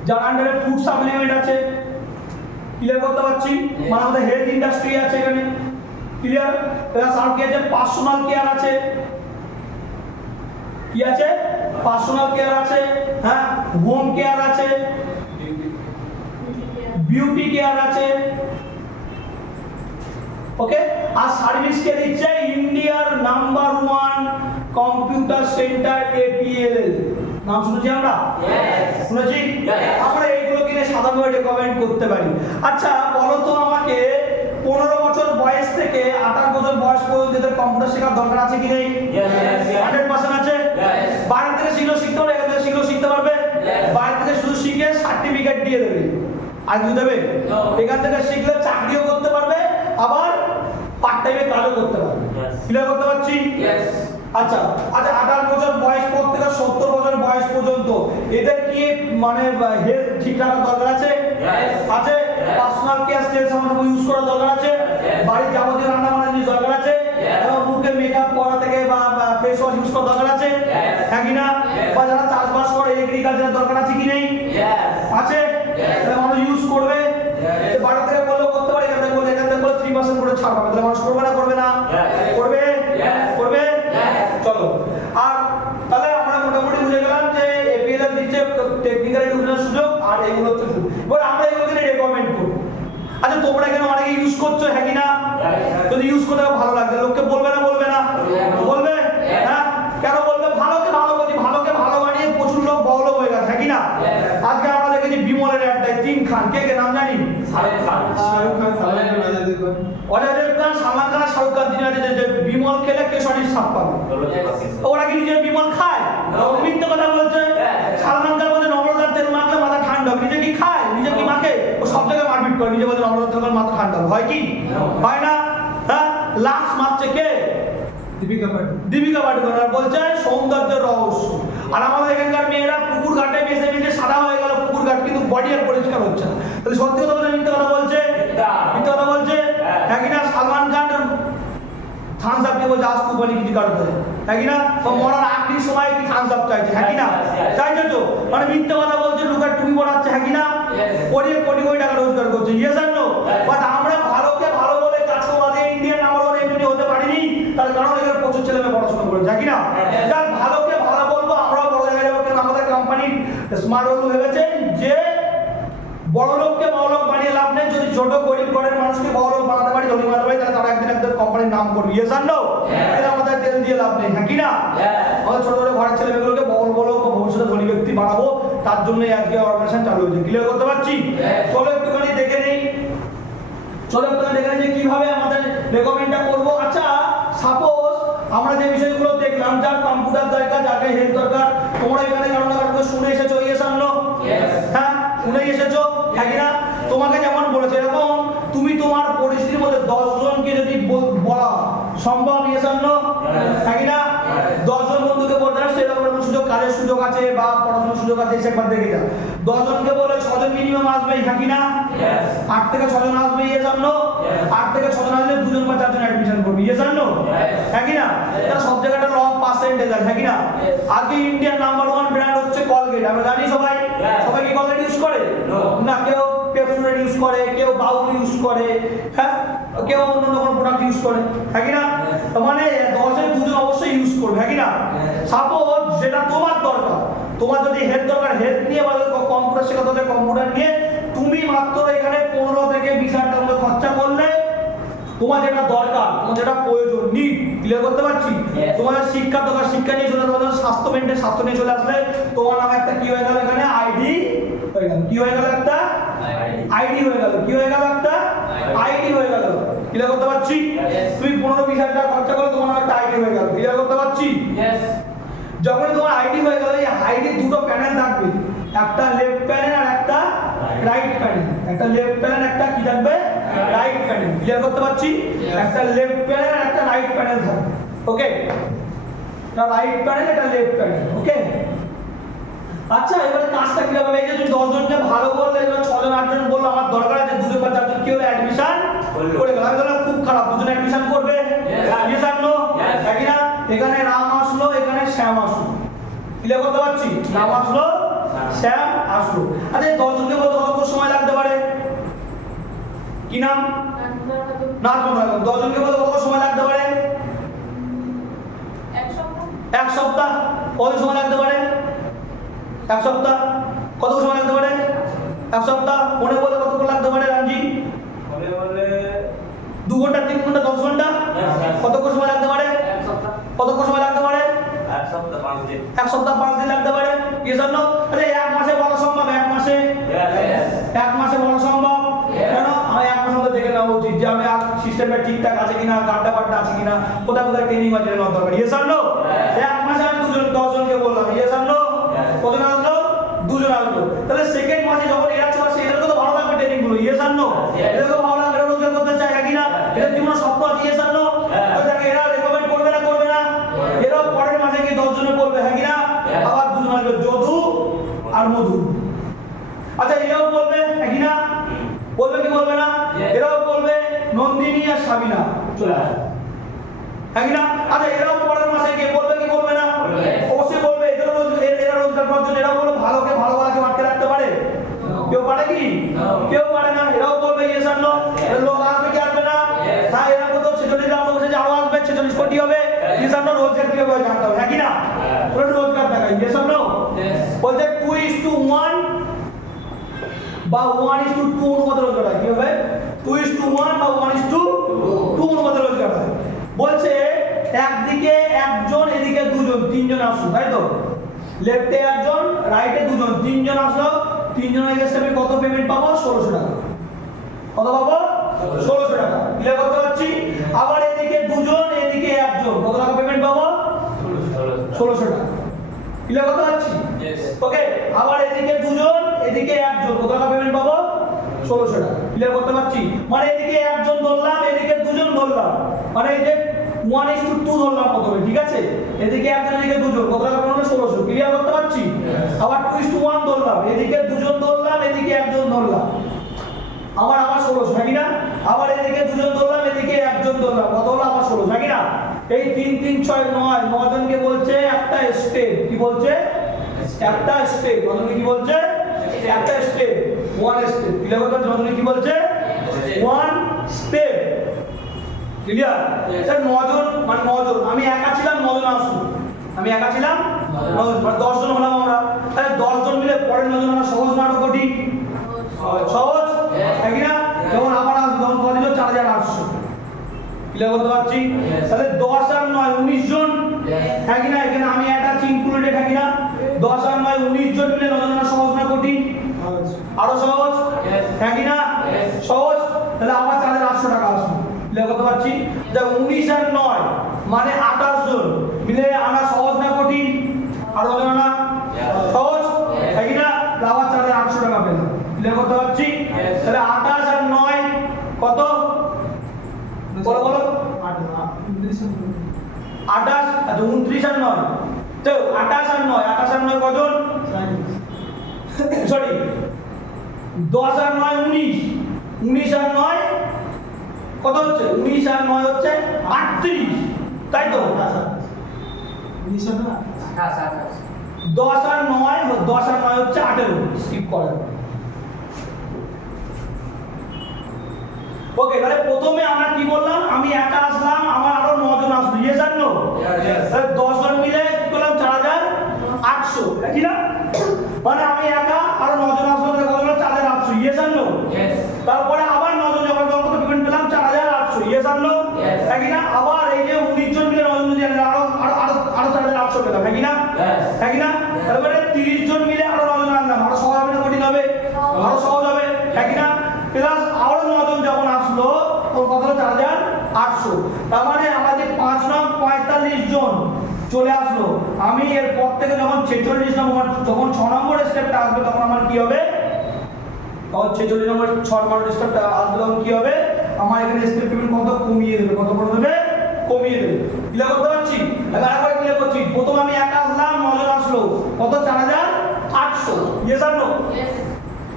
যার আন্ডারে ফুড সাপ্লিমেন্ট আছে। ক্লিয়ার করতে পারছি? মানে আমাদের হেলথ ইন্ডাস্ট্রি আছে এখানে, ক্লিয়ার? প্লাস আর কি আছে? পার্সোনাল কেয়ার আছে, কি আছে? পার্সোনাল কেয়ার আছে, হ্যাঁ, হোম কেয়ার আছে, বিউটি কেয়ার আছে, ওকে। আর সার্ভিস কে দিচ্ছে? ইন্ডিয়ার নাম্বার 1 কম্পিউটার সেন্টার APLL। নাম শুনেছি আমরা? শুনেছি? আমরা এইগুলো কিনে সাধারণভাবে রেকমেন্ড করতে পারি। আচ্ছা বলো তো আমাকে, 15 বছর বয়স থেকে 28 বছর বয়স পর্যন্ত এদের কম্পিউটার শেখার দরকার আছে কি নেই? 100% আছে। বাইরে থেকে শিখতে পারবে, এখান থেকে শিখতে পারবে? বাইরে থেকে শুধু শিখে সার্টিফিকেট দিয়ে দেবে, আর কিছু দেবে? এখান থেকে শিখলে চাকরিও করতে পারবে, আবার পার্ট টাইমে কাজও করতে পারবে। ক্লিয়ার করতে পারছি? আচ্ছা আচ্ছা 28 বছর বয়স পর থেকে 70 বছর বয়স পর্যন্ত এদের কি মানে হেলথ ঠিক রাখার দরকার আছে? আছে। পার্সোনাল কেয়ার স্টেজ আমাদের ইউজ করার দরকার আছে, বাড়ির যাবতীয় রান্না বান্নার জিনিস দরকার আছে, এবং মুখে মেকআপ করা থেকে বা ফেস ওয়াশ ইউজ করার দরকার আছে, হ্যাঁ কি না? বা যারা চাষবাস করে এগ্রিকালচারের দরকার আছে কি নেই? আছে। তাহলে মানুষ ইউজ করবে, বাইরে থেকে করলেও করতে পারে, এখান থেকে করলে 3% করে ছাড় পাবে। তাহলে মানুষ করবে না করবে না? করবে করবে। চলো, আর তাহলে আমরা মোটামুটি বুঝে গেলাম যে APLL দিচ্ছে টেকনিক্যাল এডুকেশনের সুযোগ, আর এগুলো হচ্ছে ফুড। এবার আমরা এগুলোকে রেকমেন্ড করব। আচ্ছা তোমরা কেন অনেকে ইউজ করছো, হ্যাঁ কি না? যদি ইউজ করতে ভালো লাগবে, লোককে বলবে না বলবে না? বলবে। হ্যাঁ কেন বলবে? ভালোকে ভালো বলছি, ভালোকে ভালো বানিয়ে প্রচুর লোক বড়লোক হয়ে গেছে, হ্যাঁ কি না? আজকে আমরা দেখেছি বিমলের অ্যাডটাই 3 খান, কে কে নাম জানি? শাহরুখ খান, অজয় দেবগন, সালমান খান, শাহরুখ খান। তিনি আছে যে বিমল খেলে কেশরীর স্বাদ পাবে। ওরা কি নিজে বিমল খায়? মিথ্যে কথা বলছে। সালমান খান বলছে নবরত্ন তেল মাখলে মাথা ঠান্ডা হবে, নিজে কি খায়? নিজে কি মাখে? ও সব জায়গায় মারপিট করে, নিজে বলছে নবরত্ন তেল মাথা ঠান্ডা হবে, হয় কি? হয় না? হ্যাঁ, লাশ মারছে কে? দীপিকা পাডুকোন। আর বলছে সৌন্দর্যের রহস্য। আর আমাদের এখানকার মেয়েরা পুকুর ঘাটে মেশে মেশে সাদা হয়ে গেল পুকুর ঘাট, কিন্তু বডি আর পরিষ্কার হচ্ছে না। তাহলে সত্যি কথা বলছে মিথ্যে কথা বলছে? মিথ্যে কথা বলছে, হ্যাঁ কি না? সালমান খান থামস আপ কে বলছে আজ তু বলি কিছু কাটতে, হ্যাঁ কি না? তো মরার আখরির সময় কি থামস আপ চাইছে, হ্যাঁ কি না? চাইছে তো। মানে মিথ্যে কথা বলছে, লুকার টুপি পড়াচ্ছে, হ্যাঁ কি না? পড়িয়ে কোটি কোটি টাকা রোজগার করছে, ইয়েস আর নো? বাট আমরা ভালোকে ভালো বলে কাজ করে ইন্ডিয়ান নাম্বার 1 এমনি হতে পারিনি। যার ভালোকে ভালো বলবো, আমরাও বড় জায়গায় যাবো, কারণ আমাদের কোম্পানি স্মার্ট বাবু ভেবেছেন যে বড় লোককে বড় লোক বানিয়ে লাভ নেই। যদি ছোট গরিব ঘরের মানুষকে বড় লোক বানাতে পারি, ধনী বানাতে পারি, তাহলে তারা একদিন একদিন কোম্পানির নাম করবে। ইয়েস আর নো? এটা আমাদের তেল দিয়ে লাভ নেই, হ্যাঁ কি না? আমাদের ছোট ছোট ঘরের ছেলে মেয়েগুলোকে বড় বড় ভবিষ্যতে ধনী ব্যক্তি বানাবো, তার জন্যই আজকে অর্গানাইজেশন চালু হয়েছে। ক্লিয়ার করতে পারছি? চলো একটুখানি দেখে নেই, যে কিভাবে আমাদের রেকমেন্ডটা করব। আচ্ছা, সাপোজ আমরা যে বিষয়গুলো দেখলাম, যার কম্পিউটার দরকার, যাকে হেল্প দরকার, তোমরা এখানে কারণ না কারণ শুনে এসেছো। ইয়েস আর নো? হ্যাঁ, শুনে এসেছো, হ্যাঁ কি না? তোমাকে যেমন বলেছে, এরকম তুমি তোমার পরিস্থিতির মধ্যে 10 জনকে যদি বলা সম্ভব, ইয়েস আর নো? হ্যাঁ কি না? 10 জন বন্ধুকে বলতে না, সেরকম কোনো সুযোগ, কাজের সুযোগ আছে বা পড়াশোনার সুযোগ আছে, সেবার দেখে যা। 10 জনকে বলে 6 জন মিনিমাম আসবে, হ্যাঁ কি না? 8 থেকে 6 জন আসবে, ইয়েস আর নো? 8 থেকে 6 জন আসলে 2 জন বা 4 জন অ্যাডমিশন করবে, ইয়েস আর নো? হ্যাঁ কি না? এটা সব জায়গাটা ল অফ পার্সেন্টেজ আছে, হ্যাঁ কি না? আজকে ইন্ডিয়ার নাম্বার 1 ব্র্যান্ড হচ্ছে কলগেট। আমরা জানি সবাই কি কলগেট ইউজ করে? না, কেউ পেপসোডেন্ট ইউজ করে, কেউ বাউল ইউজ করে, হ্যাঁ, কেউ অন্য কোনো প্রোডাক্ট ইউজ করে, হ্যাঁ কি না? মানে 10 এর 2 জন অবশ্যই ইউজ করবে, হ্যাঁ কি না? সাপোজ যেটা তোমার দরকার, তোমার যদি হেলথ দরকার, হেলথ নিয়ে বা কম্পিউটার শেখাতে হলে কম্পিউটার নিয়ে, তুমি মাত্র এখানে 15 থেকে 20 হাজার টাকা খরচা করলে তোমার যেটা দরকার, তোমার যেটা প্রয়োজন, নিড ক্লিয়ার করতে পারছি। তোমাদের শিক্ষা দরকার, শিক্ষা নিয়ে চলে আসলে, স্বাস্থ্য মেনটেন, স্বাস্থ্য নিয়ে চলে আসলে তোমার নামে একটা কি হয়ে গেল, এখানে আইডি হয়ে গেল। কি হয়ে গেল? একটা আইডি হয়ে গেল। কি হয়ে গেল? একটা আইডি হয়ে গেল। ক্লিয়ার করতে পারছি? তুমি 15-20 হাজার টাকা খরচা করলে তোমার নামে একটা আইডি হয়ে গেল। ক্লিয়ার করতে পারছি? যখন তোমার আইডি হয়ে গেল, এই আইডির দুটো প্যানেল থাকবে, একটা লেফট প্যানেল আর একটা রাইট প্যানেল। একটা লেফট প্যানেল, একটা কি থাকবে? Right panel. ক্লিয়ার করতে পারছি? একটা লেফট প্যানেল আর একটা রাইট প্যানেল থাকবে, ওকে? এটা রাইট প্যানেল, এটা লেফট প্যানেল, ওকে? আচ্ছা, এবারে কাজটা কিভাবে হবে? এই যে তুমি 10 জনকে ভালো বললে, এবার 6 জন 8 জন বললো আমার দরকার আছে, 2 জন বা 4 জন কি হলো? অ্যাডমিশন করে গেল। আমি বললাম খুব খারাপ, 2 জন অ্যাডমিশন করবে, ইয়েস আর নো? হ্যাঁ কি না? এখানে রাম আসলো, এখানে শ্যাম আসলো। ক্লিয়ার করতে পারছি? রাম আসলো, শ্যাম আসলো। আচ্ছা, এই 10 জনকে বলতে কতক্ষণ সময় লাগতে পারে? কি নাম? না, 10 জনকে বলতে কত সময় লাগতে পারে? 1 সপ্তাহ। কত সময় লাগতে পারে? 1 সপ্তাহ। কত সময় লাগতে পারে? 1 সপ্তাহ। মনে বলে কতক্ষণ লাগতে পারে রামজি? মনে বলে 2 ঘন্টা, 3 ঘন্টা, 10 ঘন্টা? কতক্ষণ সময় লাগতে পারে? কতক্ষণ সময় লাগতে পারে? 1 সপ্তাহ 5 দিন। 1 সপ্তাহ 5 দিন লাগতে পারে। ইয়েস আর নো? আরে 1 মাসে বলা সম্ভব? 1 মাসে? 1 মাসে বলা সম্ভব? কেন? আমি 1 মাসের মধ্যে দেখে নেওয়া উচিত যে আমি সিস্টেমটা ঠিকঠাক আছে কিনা, গাড্ডা পাড্ডা আছে কিনা, কোথায় কোথায় ট্রেনিং আছে নেওয়া দরকার। ইয়েস আর নো? 1 মাসে আমি 10 জনকে বললাম, ইয়েস আর নো? কতজন আসলো? 2 জন আসলো। তাহলে সেকেন্ড মাসে যখন এরা চলে আসে, এদেরকে তো ভালো লাগবে ট্রেনিং গুলো, ইয়েস আর নো? এদেরকে ভালো লাগবে, এরা রোজগার করতে চায়, হ্যাঁ কি না? এদের জীবনে স্বপ্ন আছে, ইয়েস আর নো? তো দেখে এরা রেকমেন্ড করবে না, করবে না? এরাও পরের মাসে গিয়ে 10 জনে বলবে, হ্যাঁ কি না? আবার 2 জন আসবে, যদু আর মধু। আচ্ছা, এরাও বলবে, হ্যাঁ কি না? বলবে কি বলবে না? এরাও বলবে নন্দিনী আর সাবিনা চলে আসবে, হ্যাঁ কি না? আচ্ছা, এরাও পরের মাসে গিয়ে বলবে কি বলবে না? অবশ্যই বলবে। এরা রোজগার করার জন্য এরাও বলবে ভালোকে ভালোকে আটকে রাখতে পারে? কেউ পারে কি? কেউ পারে না। এরাও বলবে ইয়েস আর নো? লোক আসবে কি আসবে না? হ্যাঁ, এরা তো 46 জন বসে যে আরো আসবে, 46 কোটি হবে, ইয়েস আর নো? রোজগার কি হবে জানতে হবে, হ্যাঁ কি না? পুরো রোজগার দেখায়, ইয়েস আর নো? বলছে 2:1 বা 1:2 অনুপাতে রোজগার হয়। কি হবে? 2:1 বা 1:2 অনুপাতে রোজগার হয়। বলছে একদিকে 1 জন, এদিকে 2 জন, 3 জন আসলো, তাই তো? লেফটে 1 জন, রাইটে 2 জন, 3 জন আসলো। 3 জনের কাছে আমি কত পেমেন্ট পাবো? 1600 টাকা। কত পাবো? 1600 টাকা। ক্লিয়ার করতে পারছি? আবার এদিকে 2 জন, এদিকে 1 জন, কত টাকা পেমেন্ট পাবো? 1600 টাকা। ক্লিয়ার করতে পারছি? ওকে। আবার এদিকে 2 জন, এদিকে 1 জন, কত টাকা পেমেন্ট পাবো? 1600 টাকা। ক্লিয়ার করতে পারছি? মানে এদিকে 1 জন ধরলাম, এদিকে 2 জন ধরলাম, মানে এই যে 1:2 ধরলাম প্রথমে, ঠিক আছে? এদিকে 1 জন, এদিকে 2 জন, কত টাকা পেমেন্ট? 1600। ক্লিয়ার করতে পারছি? আবার 2:1 ধরলাম, এদিকে 2 জন ধরলাম, এদিকে 1 জন ধরলাম, আবার 1600, হ্যাঁ কি না? আবার এদিকে 2 জন ধরলাম, এদিকে 1 জন ধরলাম, কত হলো? আবার 1600, হ্যাঁ কি না? এই 3 3 6 9 9 জনকে বলছে একটা স্টেপ। কি বলছে? একটা স্টেপ। নজনকে কি বলছে? একটা স্টেপ, 1 স্টেপ। ক্লিয়ার করতে? নজনকে কি বলছে? 1 স্টেপ। ক্লিয়ার? স্যার 9 জন, মানে 9 জন, আমি একা ছিলাম, 9 জন আসলো, আমি একা ছিলাম 10 জন হলাম আমরা, তাহলে 10 জন মিলে পরের 9 জন আমরা সহজ না আরো কঠিন? সহজ, তাই না? যখন আবার আসবে তখন কত দিল? 4800। ক্লিয়ার করতে পারছি? তাহলে 10 আর 9 19 জন, তাই না? এখানে আমি অ্যাটাচ ইনক্লুডেড, তাই না? 10 আর 9 19 জন মিলে 9 জন আমরা সহজ না কঠিন? আরো সহজ, তাই না? সহজ। তাহলে আবার 4800 টাকা আসবে। ক্লিয়ার করতে পারছি? যে 19 আর 9 মানে 28 জন মিলে আনা সহজ না কঠিন? আরো জন না সহজ, তাই না? তাহলে আবার 4800 টাকা পেলাম। ক্লিয়ার করতে পারছি? তাহলে 28 আর 9 কত? বলো বলো। 28 আচ্ছা 29 আর 9 তো 28 আর 9 কজন? সরি 10 আর 9 19, 19 আর 9 কত হচ্ছে? 19 আর 9 হচ্ছে 38, তাই তো? 10 আর 9 হচ্ছে 18, স্কিপ করেন। ওকে, তাহলে প্রথমে আমরা কি বললাম? আমি একা আসলাম, আমার আরো 9 জন আসলো, ইয়েস আর নো? তাহলে 10 জন মিলে কি করলাম? 4800, তাই না? মানে আমি একা আরো 9 জন আসলো, তাহলে কত হলো? 4800, ইয়েস আর নো? তারপরে আবার 9 জন যখন কত পেমেন্ট পেলাম? 4800, ইয়েস আর নো? তাই না? আবার এই যে 19 জন মিলে 9 জন মিলে আরো 4800 পেলাম, তাই না? তাই না? তারপরে 30 জন মিলে আরো 9 জন আনলাম, আরো সহজ হবে না কঠিন হবে? আরো সহজ হবে, তাই না? প্লাস আরো 9 জন যখন আসলো তখন কত হলো? 4800। তার মানে আমাদের 5 নং 45 জন চলে আসলো। আমি এর পর থেকে যখন 46 নম্বর, যখন 6 নম্বর স্টেপটা আসবে তখন আমার কি হবে? তখন 46 নম্বর 6 নম্বর স্টেপটা আসবে তখন কি হবে? আমার এখানে স্টেপ পেমেন্ট কত কমিয়ে দেবে, কত করে দেবে? কমিয়ে দেবে। ক্লিয়ার করতে পারছি? এবার আরেকবার ক্লিয়ার করছি। প্রথম আমি একা আসলাম, 9 জন আসলো, কত? 4800, ইয়েস আর নো?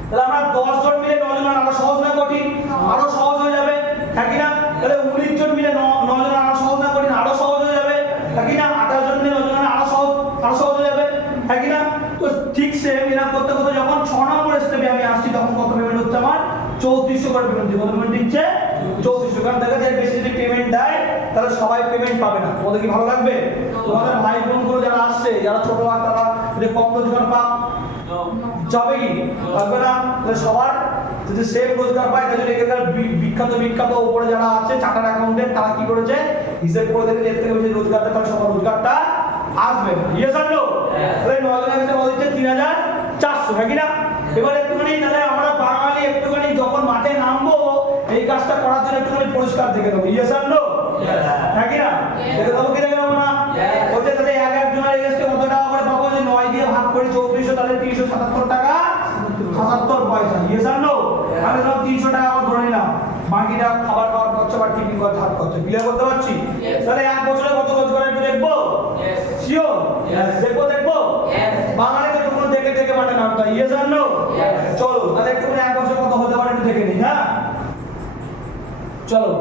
তাহলে আমরা 10 জন মিলে 9 জন আনা সহজ না কঠিন? আরো সহজ হয়ে যাবে, তাই না? তাহলে 19 জন মিলে 9 জন আনা সহজ না কঠিন? আরো সহজ হয়ে যাবে, তাই না? 28 জন মিলে 9 জন আনা আরো সহজ হয়ে যাবে, তাই না? তো ঠিক সেম এরকম করতে করতে যখন 6 নম্বর স্টেপে আমি আসছি তখন কত পেমেন্ট হচ্ছে আমার? 3400 করে পেমেন্ট দিচ্ছে। কত পেমেন্ট দিচ্ছে? 3400। কারণ দেখা যায় বেশি যদি পেমেন্ট দেয় তাহলে সবাই পেমেন্ট পাবে না। তোমাদের কি ভালো লাগবে? তোমাদের ভাই বোনগুলো যারা আসছে, যারা ছোট আর তারা যদি কম রোজগার পাক যাবে কি? পারবে না। তাহলে সবার যদি সেম রোজগার পায়, তাহলে এখানকার বিখ্যাত উপরে যারা আছে চার্টার্ড অ্যাকাউন্টেন্ট, তারা কি করেছে? হিসাব করে দেখে এর থেকে বেশি রোজগারটা, তাহলে সবার রোজগারটা আসবে না। ইয়েস আর নো? তাহলে 9 জনের কাছে বলা হচ্ছে 3400, হ্যাঁ কি না? এবার একটুখানি তাহলে আমরা বাঙালি একটুখানি যখন মাঠে নামবো এই কাজটা করার জন্য একটুখানি পরিষ্কার দেখে দেবো। ইয়েস আর নো? হ্যাঁ কি না? দেখে দেবো কি দেখে দেবো না? বলতে তাহলে এক একজনের এগেইনস্টে কত টাকা করে পাবো? যে 9 দিয়ে ভাগ করি 3400, তাহলে 377 টাকা 77 পয়সা। ইয়েস আর নো? আমি ধরো 300 টাকা করে ধরে নিলাম, বাকিটা খাবার খাওয়ার খরচা বা টিফিন খরচা হাত খরচা। ক্লিয়ার করতে পারছি? তাহলে এক বছরে কত রোজগার একটু দেখবো? শিওর? দেখবো? বাঙালি তো একটু দেখে দেখে মাঠে নামতে হয়। ইয়েস আর নো? চলো তাহলে একটু এক বছর কত হতে পারে একটু দেখে নিই। হ্যাঁ চলো,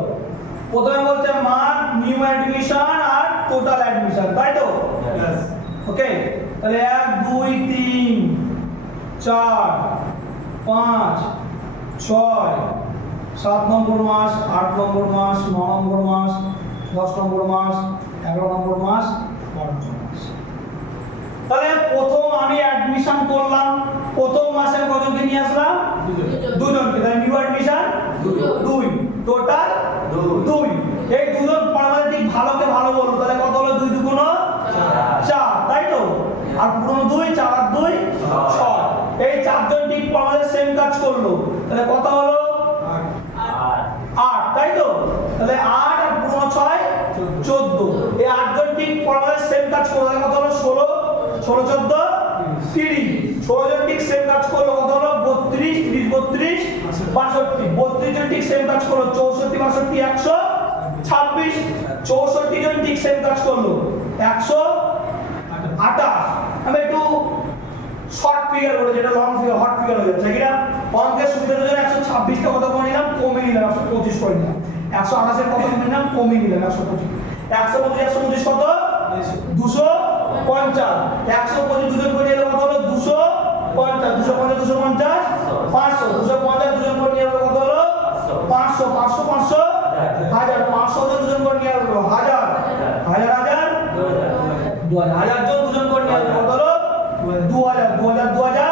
প্রথমে বলছে মান্থ, নিউ অ্যাডমিশন আর টোটাল অ্যাডমিশন, তাই তো? ওকে, তাহলে 1 2 3 4 5 6 7 নম্বর মাস, 8 নম্বর মাস, 9 নম্বর মাস, 10 নম্বর মাস, 11 নম্বর মাস, 12 নম্বর মাস। তাহলে প্রথম আমি অ্যাডমিশন করলাম, প্রথম মাসে কতজনকে নিয়ে আসলাম? দুজনকে। তাহলে নিউ অ্যাডমিশন 2, টোটাল 2। এই দুজন ফর্মালিটি ভালোকে ভালো বলবো, তাহলে কত হলো? 2 2 4, তাই তো? আর পুরনো 2 4 আর 2 6। এই চারজন ঠিক আমাদের সেম কাজ করলো, তাহলে কত হলো? 8, তাই তো? তাহলে 8 আর পুরনো 6 14। এই 8 জন ঠিক আমাদের সেম কাজ করলো, তাহলে কত হলো? 16 16 14 30। 16 জন ঠিক সেম কাজ করলো, কত হলো? 32 30 32 62। 32 জন ঠিক সেম কাজ করলো, 64 62 126। 64 জন ঠিক সেম কাজ করলো, 128। আমি একটু শর্ট ফিগার বলে, যেটা লং ফিগার হট ফিগার হয়ে যাচ্ছে, কিনা? অঙ্কের সুবিধার জন্য 126 টা কত করে নিলাম? কমিয়ে নিলাম, 125 করে নিলাম। 128 এর কত করে নিলাম? কমিয়ে নিলাম 125। 125 125 কত? 250। 125 দুজন করে নিলে কত হলো? 250। 250 250 500। 250 দুজন করে নিলে কত হলো? 500। 500 500 1000। 500 দুজন করে নিলে হলো 1000। 1000 1000 2000 হাজার জন দুজন করে নিয়ে আসলো কত হলো 2000 2000 2000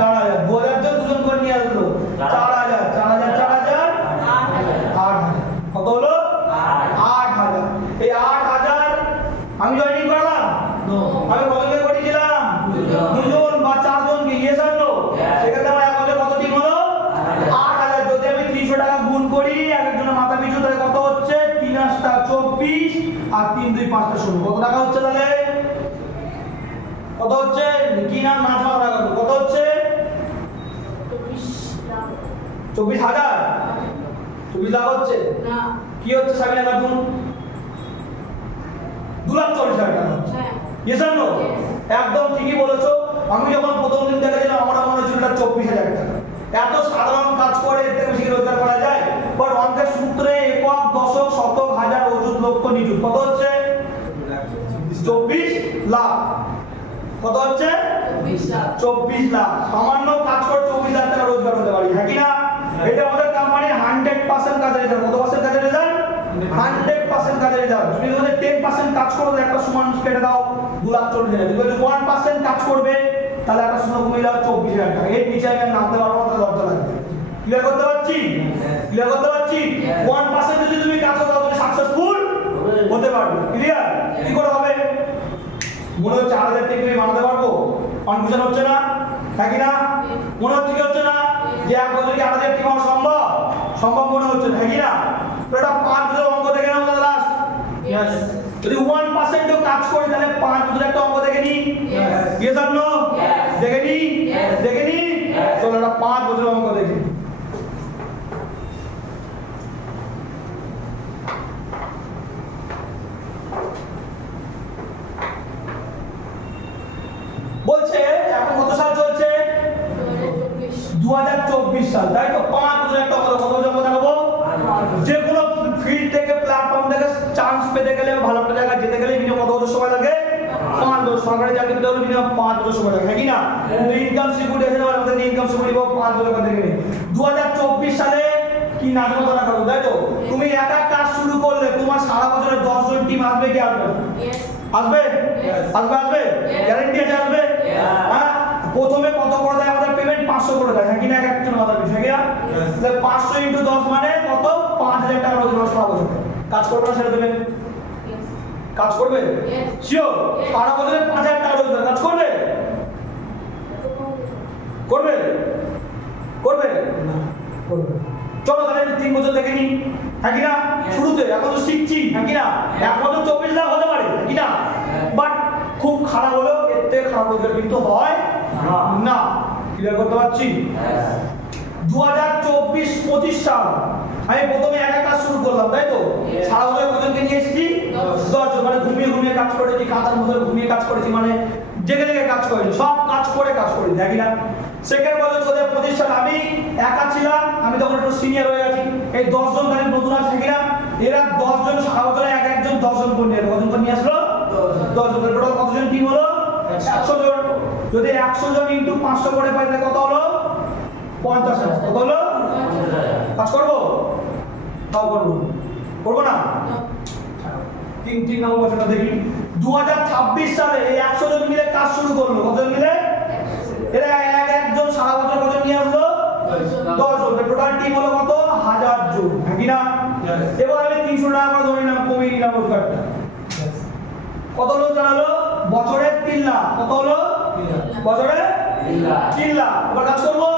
4000 2000 জন দুজন করে নিয়ে আসলো 4000 4000 4000 8000 কত হলো 8000 এই 8000 আমি জয়েনিং করলাম আমি কতজনকে করিয়েছিলাম দুজন বা চারজনকে ইয়েস আর নো সেক্ষেত্রে আমার অ্যাকাউন্টে কত টিম হলো 8000 যদি আমি 300 টাকা গুণ করি এক একজনের মাথা পিছু তাহলে কত হচ্ছে 3 8 24 আর 3 2 5 16 কত টাকা হচ্ছে তাহলে কত হচ্ছে কি নাম না ছাড়া টাকা কত হচ্ছে 24000 24 লাখ হচ্ছে কি হচ্ছে সাবিনা খাতুন 2,40,000 টাকা ইয়েস আর নো একদম ঠিকই বলেছো আমি যখন প্রথম দিন দেখেছিলাম আমার মনে হচ্ছিল এটা 24,000 টাকা এত সাধারণ কাজ করে এর থেকে বেশি রোজগার করা যায় বাট অঙ্কের সূত্রে একক দশক শতক হাজার অযুত লক্ষ নিযুত কত হচ্ছে 24 লাখ কত হচ্ছে 24 লাখ সামান্য কাজ করে 24 লাখ টাকা রোজগার হতে পারি হ্যাঁ কি না এটা আমাদের কোম্পানির 100% কাজের রেজাল্ট কত পার্সেন্ট কাজের রেজাল্ট 100% কাজের রেজাল্ট তুমি যদি 10% কাজ করো একটা সমান কেটে দাও 2,40,000 তুমি যদি 1% কাজ করবে তাহলে একটা শূন্য কমে যাবে 24,000 টাকা এর নিচে আমি নামতে পারবো না লজ্জা লাগবে ক্লিয়ার করতে পারছি 1% যদি তুমি কাজ করো তুমি সাকসেসফুল হতে পারবে ক্লিয়ার কি করে হবে মনে হচ্ছে 8,000 টাকা আমি বানাতে পারবো কনফিউশন হচ্ছে না হ্যাঁ কি না মনে হচ্ছে কি হচ্ছে না যে এক বছরে কি 8,000 টাকা হওয়া সম্ভব মনে হচ্ছে হ্যাঁ কি না তো এটা 5 বছরের অঙ্ক দেখে নাও দাদা লাস্ট Yes. যদি 1% ও কাজ করি তাহলে 5 বছরের একটা অঙ্ক দেখে নি ইয়েস আর নো দেখে নি চলো এটা 5 বছরের অঙ্ক দেখি বলছে এখন কত সাল চলছে 2024 সাল তাই তো 5 বছরের একটা অঙ্ক কত বছর দেখাবো যে কোনো ফিল্ড থেকে প্ল্যাটফর্ম থেকে চান্স পেতে গেলে ভালো একটা জায়গা যেতে গেলে মিনিমাম কত বছর সময় লাগে 5 বছর সরকারি চাকরি পেতে হলে মিনিমাম 5 বছর সময় লাগে হ্যাঁ কি না কিন্তু ইনকাম সিকিউরিটি আছে আমাদের ইনকাম সিকিউরিটি 5 বছর থেকে নেই 2024 সালে কি নাটকতা করো তাই তো তুমি একা কাজ শুরু করলে তোমার সারা বছরে 10 জন টিম আসবে কি আসবে আসবে আসবে গ্যারান্টি আছে আসবে হ্যাঁ প্রথমে কত করে দেয় আমাদের পেমেন্ট 500 করে দেয় হ্যাঁ কি না এক একজন মাথার বিষয় কি না তাহলে 500 ইনটু 10 মানে কত 5,000 টাকা রোজগার সারা বছর কাজ করবে না সেটা দেবে কাজ করবে শিওর সারা বছরে 5,000 টাকা রোজগার কাজ করবে করবে করবে না করবে চলো তাহলে 3 বছর দেখে নি হ্যাঁ কি না শুরুতে এখন তো শিখছি হ্যাঁ কি না এক বছর 24 লাখ হতে পারে কি না বাট খুব খারাপ হলেও এর থেকে খারাপ রোজগার কিন্তু হয় না ক্লিয়ার করতে পারছি 2024-25 সাল আমি প্রথমে একা কাজ শুরু করলাম তাই তো সারা বছর কতজনকে নিয়ে এসেছি 10 জন মানে ঘুমিয়ে কাজ করেছি কাঁথার মধ্যে ঘুমিয়ে কাজ করেছি মানে জেগে কাজ করেছি সব কাজ করেছি দেখি না সেকেন্ড বছর 2025 সাল আমি একা ছিলাম আমি তখন একটু সিনিয়র হয়ে গেছি এই 10 জন তাহলে নতুন আছে থাকি না এরা 10 জন সারা বছরে এক একজন 10 জন করে নিয়ে কতজন করে নিয়ে আসলো 10 জন টোটাল কতজন টিম হলো 100 জন যদি 100 জন ইনটু 500 করে পাই তাহলে কত হলো 50,000 কত হলো কাজ করবো তাও করবো না তিন নম্বর বছরটা দেখি 2026 সালে এই 100 জন মিলে কাজ শুরু করলো কতজন মিলে এরা একজন সারা বছর কতজন নিয়ে আসলো 10 জন টোটাল টিম হলো কত 1000 জন হ্যাঁ কি না এবার আমি 300 টাকা করে ধরে নিলাম কমিয়ে নিলাম রোজগারটা কত রোজগার হলো বছরে 3 লাখ কত হলো বছরে 3 লাখ এবার কাজ করবো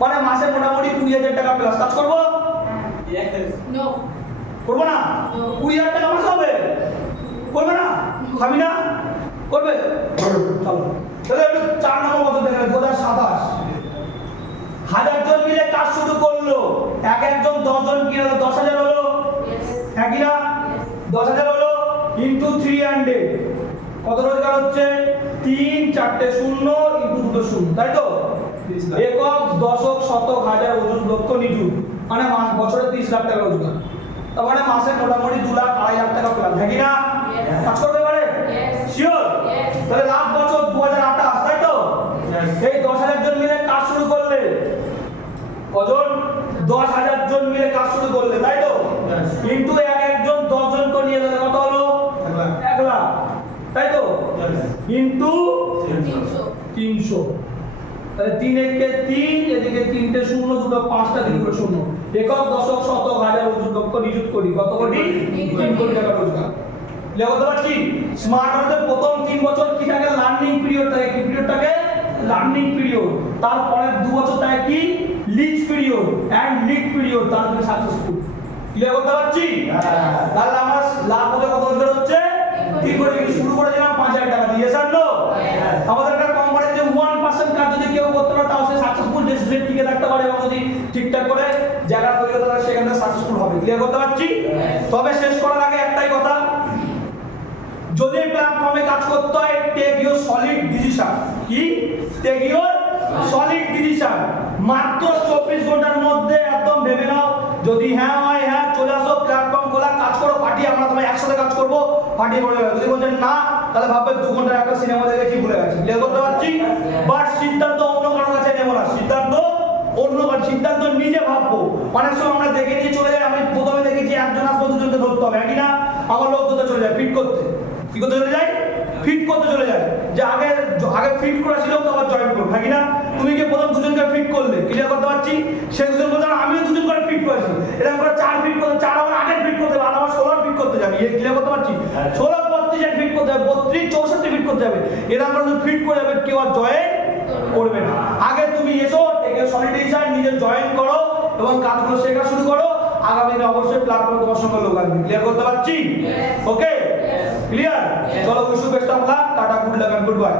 মানে মাসে মোটামুটি 20,000 টাকা প্লাস কাজ করবো করবো না 20,000 টাকা মাসে হবে করবে না খাবি না করবে চলো তাহলে একটু 4 নম্বর বছর দেখেন 2027 1000 জন মিলে কাজ শুরু করলো এক একজন 10 জন কি হলো 10,000 হলো একই না 10,000 হলো ইনটু 300 কত রোজগার হচ্ছে 3 4টে 0 ইনটু 2 0 তাই তো একক দশক শতক হাজার অযুত লক্ষ নিযুত মানে মাস বছরে 30 লাখ টাকা রোজগার তার মানে মাসে মোটামুটি 2 লাখ 2.5 লাখ টাকা প্লাস হ্যাঁ কি না কাজ করতে পারে শিওর তাহলে লাস্ট বছর 2028 তাই তো এই 10,000 জন মিলে কাজ শুরু করলে কজন 10,000 জন মিলে কাজ শুরু করলে তাই তো কিন্তু এক একজন 10 জন করে নিয়ে গেলে কত হলো 1 লাখ ইন্টু 300 300, তাহলে 3 একে 3, এদিকে 3টে শূন্য, দুটো 5টা দিকে করে শূন্য, একক দশক শতক হাজার অযুত লক্ষ নিযুত কোটি, কত কোটি? 3 কোটি টাকা রোজগার। ক্লিয়ার করতে পারছি? স্মার্ট ওয়ার্কের প্রথম 3 বছর কি থাকে? লার্নিং পিরিয়ড থাকে। কি পিরিয়ড থাকে? Learning period. তারপরের 2 বছর থাকে কি? Lead period and lead period, তারপরে সাকসেসফুল। ক্লিয়ার করতে পারছি? তাহলে আমার লাভ হবে কত রোজগার হচ্ছে? 3 কোটি। শুরু করেছিলাম 5000 টাকা দিয়ে, স্যার নো? আমাদের একটা কোম্পানি যে 1% কাজ যদি কেউ করতে পারে তাও সে সাকসেসফুল, যে স্টুডেন্ট টিকে থাকতে পারে এবং যদি ঠিকঠাক করে জায়গা তৈরি করতে পারে সেখানে সাকসেসফুল হবে। ক্লিয়ার করতে পারছি? তবে শেষ করার আগে একটাই কথা, যদি প্ল্যাটফর্মে কাজ করতে হয় টেক ইউর সলিড ডিসিশন। কি? Take your solid decision. মাত্র 24 ঘন্টার মধ্যে একদম ভেবে নাও, যদি হ্যাঁ হয় হ্যাঁ, চলে আসো, প্ল্যাটফর্ম খোলা, কাজ করো, পার্টি, আমরা তোমায় একসাথে কাজ করবো, পার্টি করে যাবে। যদি বলছেন না, তাহলে ভাববে 2 ঘন্টার একটা সিনেমা দেখেছি, ভুলে গেছি। ক্লিয়ার করতে পারছি? বাট সিদ্ধান্ত অন্য কারোর কাছে নেবো না, সিদ্ধান্ত অন্য কারো, সিদ্ধান্ত নিজে ভাববো। অনেক সময় আমরা দেখে নিয়ে চলে যাই, আমি প্রথমে দেখেছি একজন আসবো, দুজনকে ধরতে হবে, একই না? আমার লোক ধরতে চলে যায় ফিট করতে। কি করতে চলে যায়? ফিট করতে চলে যায়। যে আগে ফিট করা ছিল তো আবার জয়েন করো, নাকি না? তুমি কি প্রথম দুজনকে ফিট করলে, ক্লিয়ার করতে পারছি? সেই দুজন বলতে আমিও 2 জন করে ফিট করেছি, এরকম করে 4 ফিট করতে, 4 আবার 8 ফিট করতে হবে, আর আবার 16 ফিট করতে যাবে। এই ক্লিয়ার করতে পারছি? 16 32 ফিট করতে হবে, 32 64 ফিট করতে হবে, এরকম করে ফিট করে যাবে, কেউ আর জয়েন করবে না। আগে তুমি এসো, টেকে সলিডিশন নিজে জয়েন করো এবং কাজগুলো শেখা শুরু করো। আগামী দিনে অবশ্যই প্ল্যাটফর্মে তোমার সঙ্গে লোক আসবে। ক্লিয়ার করতে পারছি? Okay, clear? চলো wish you best of luck, টাটা, good luck and good bye.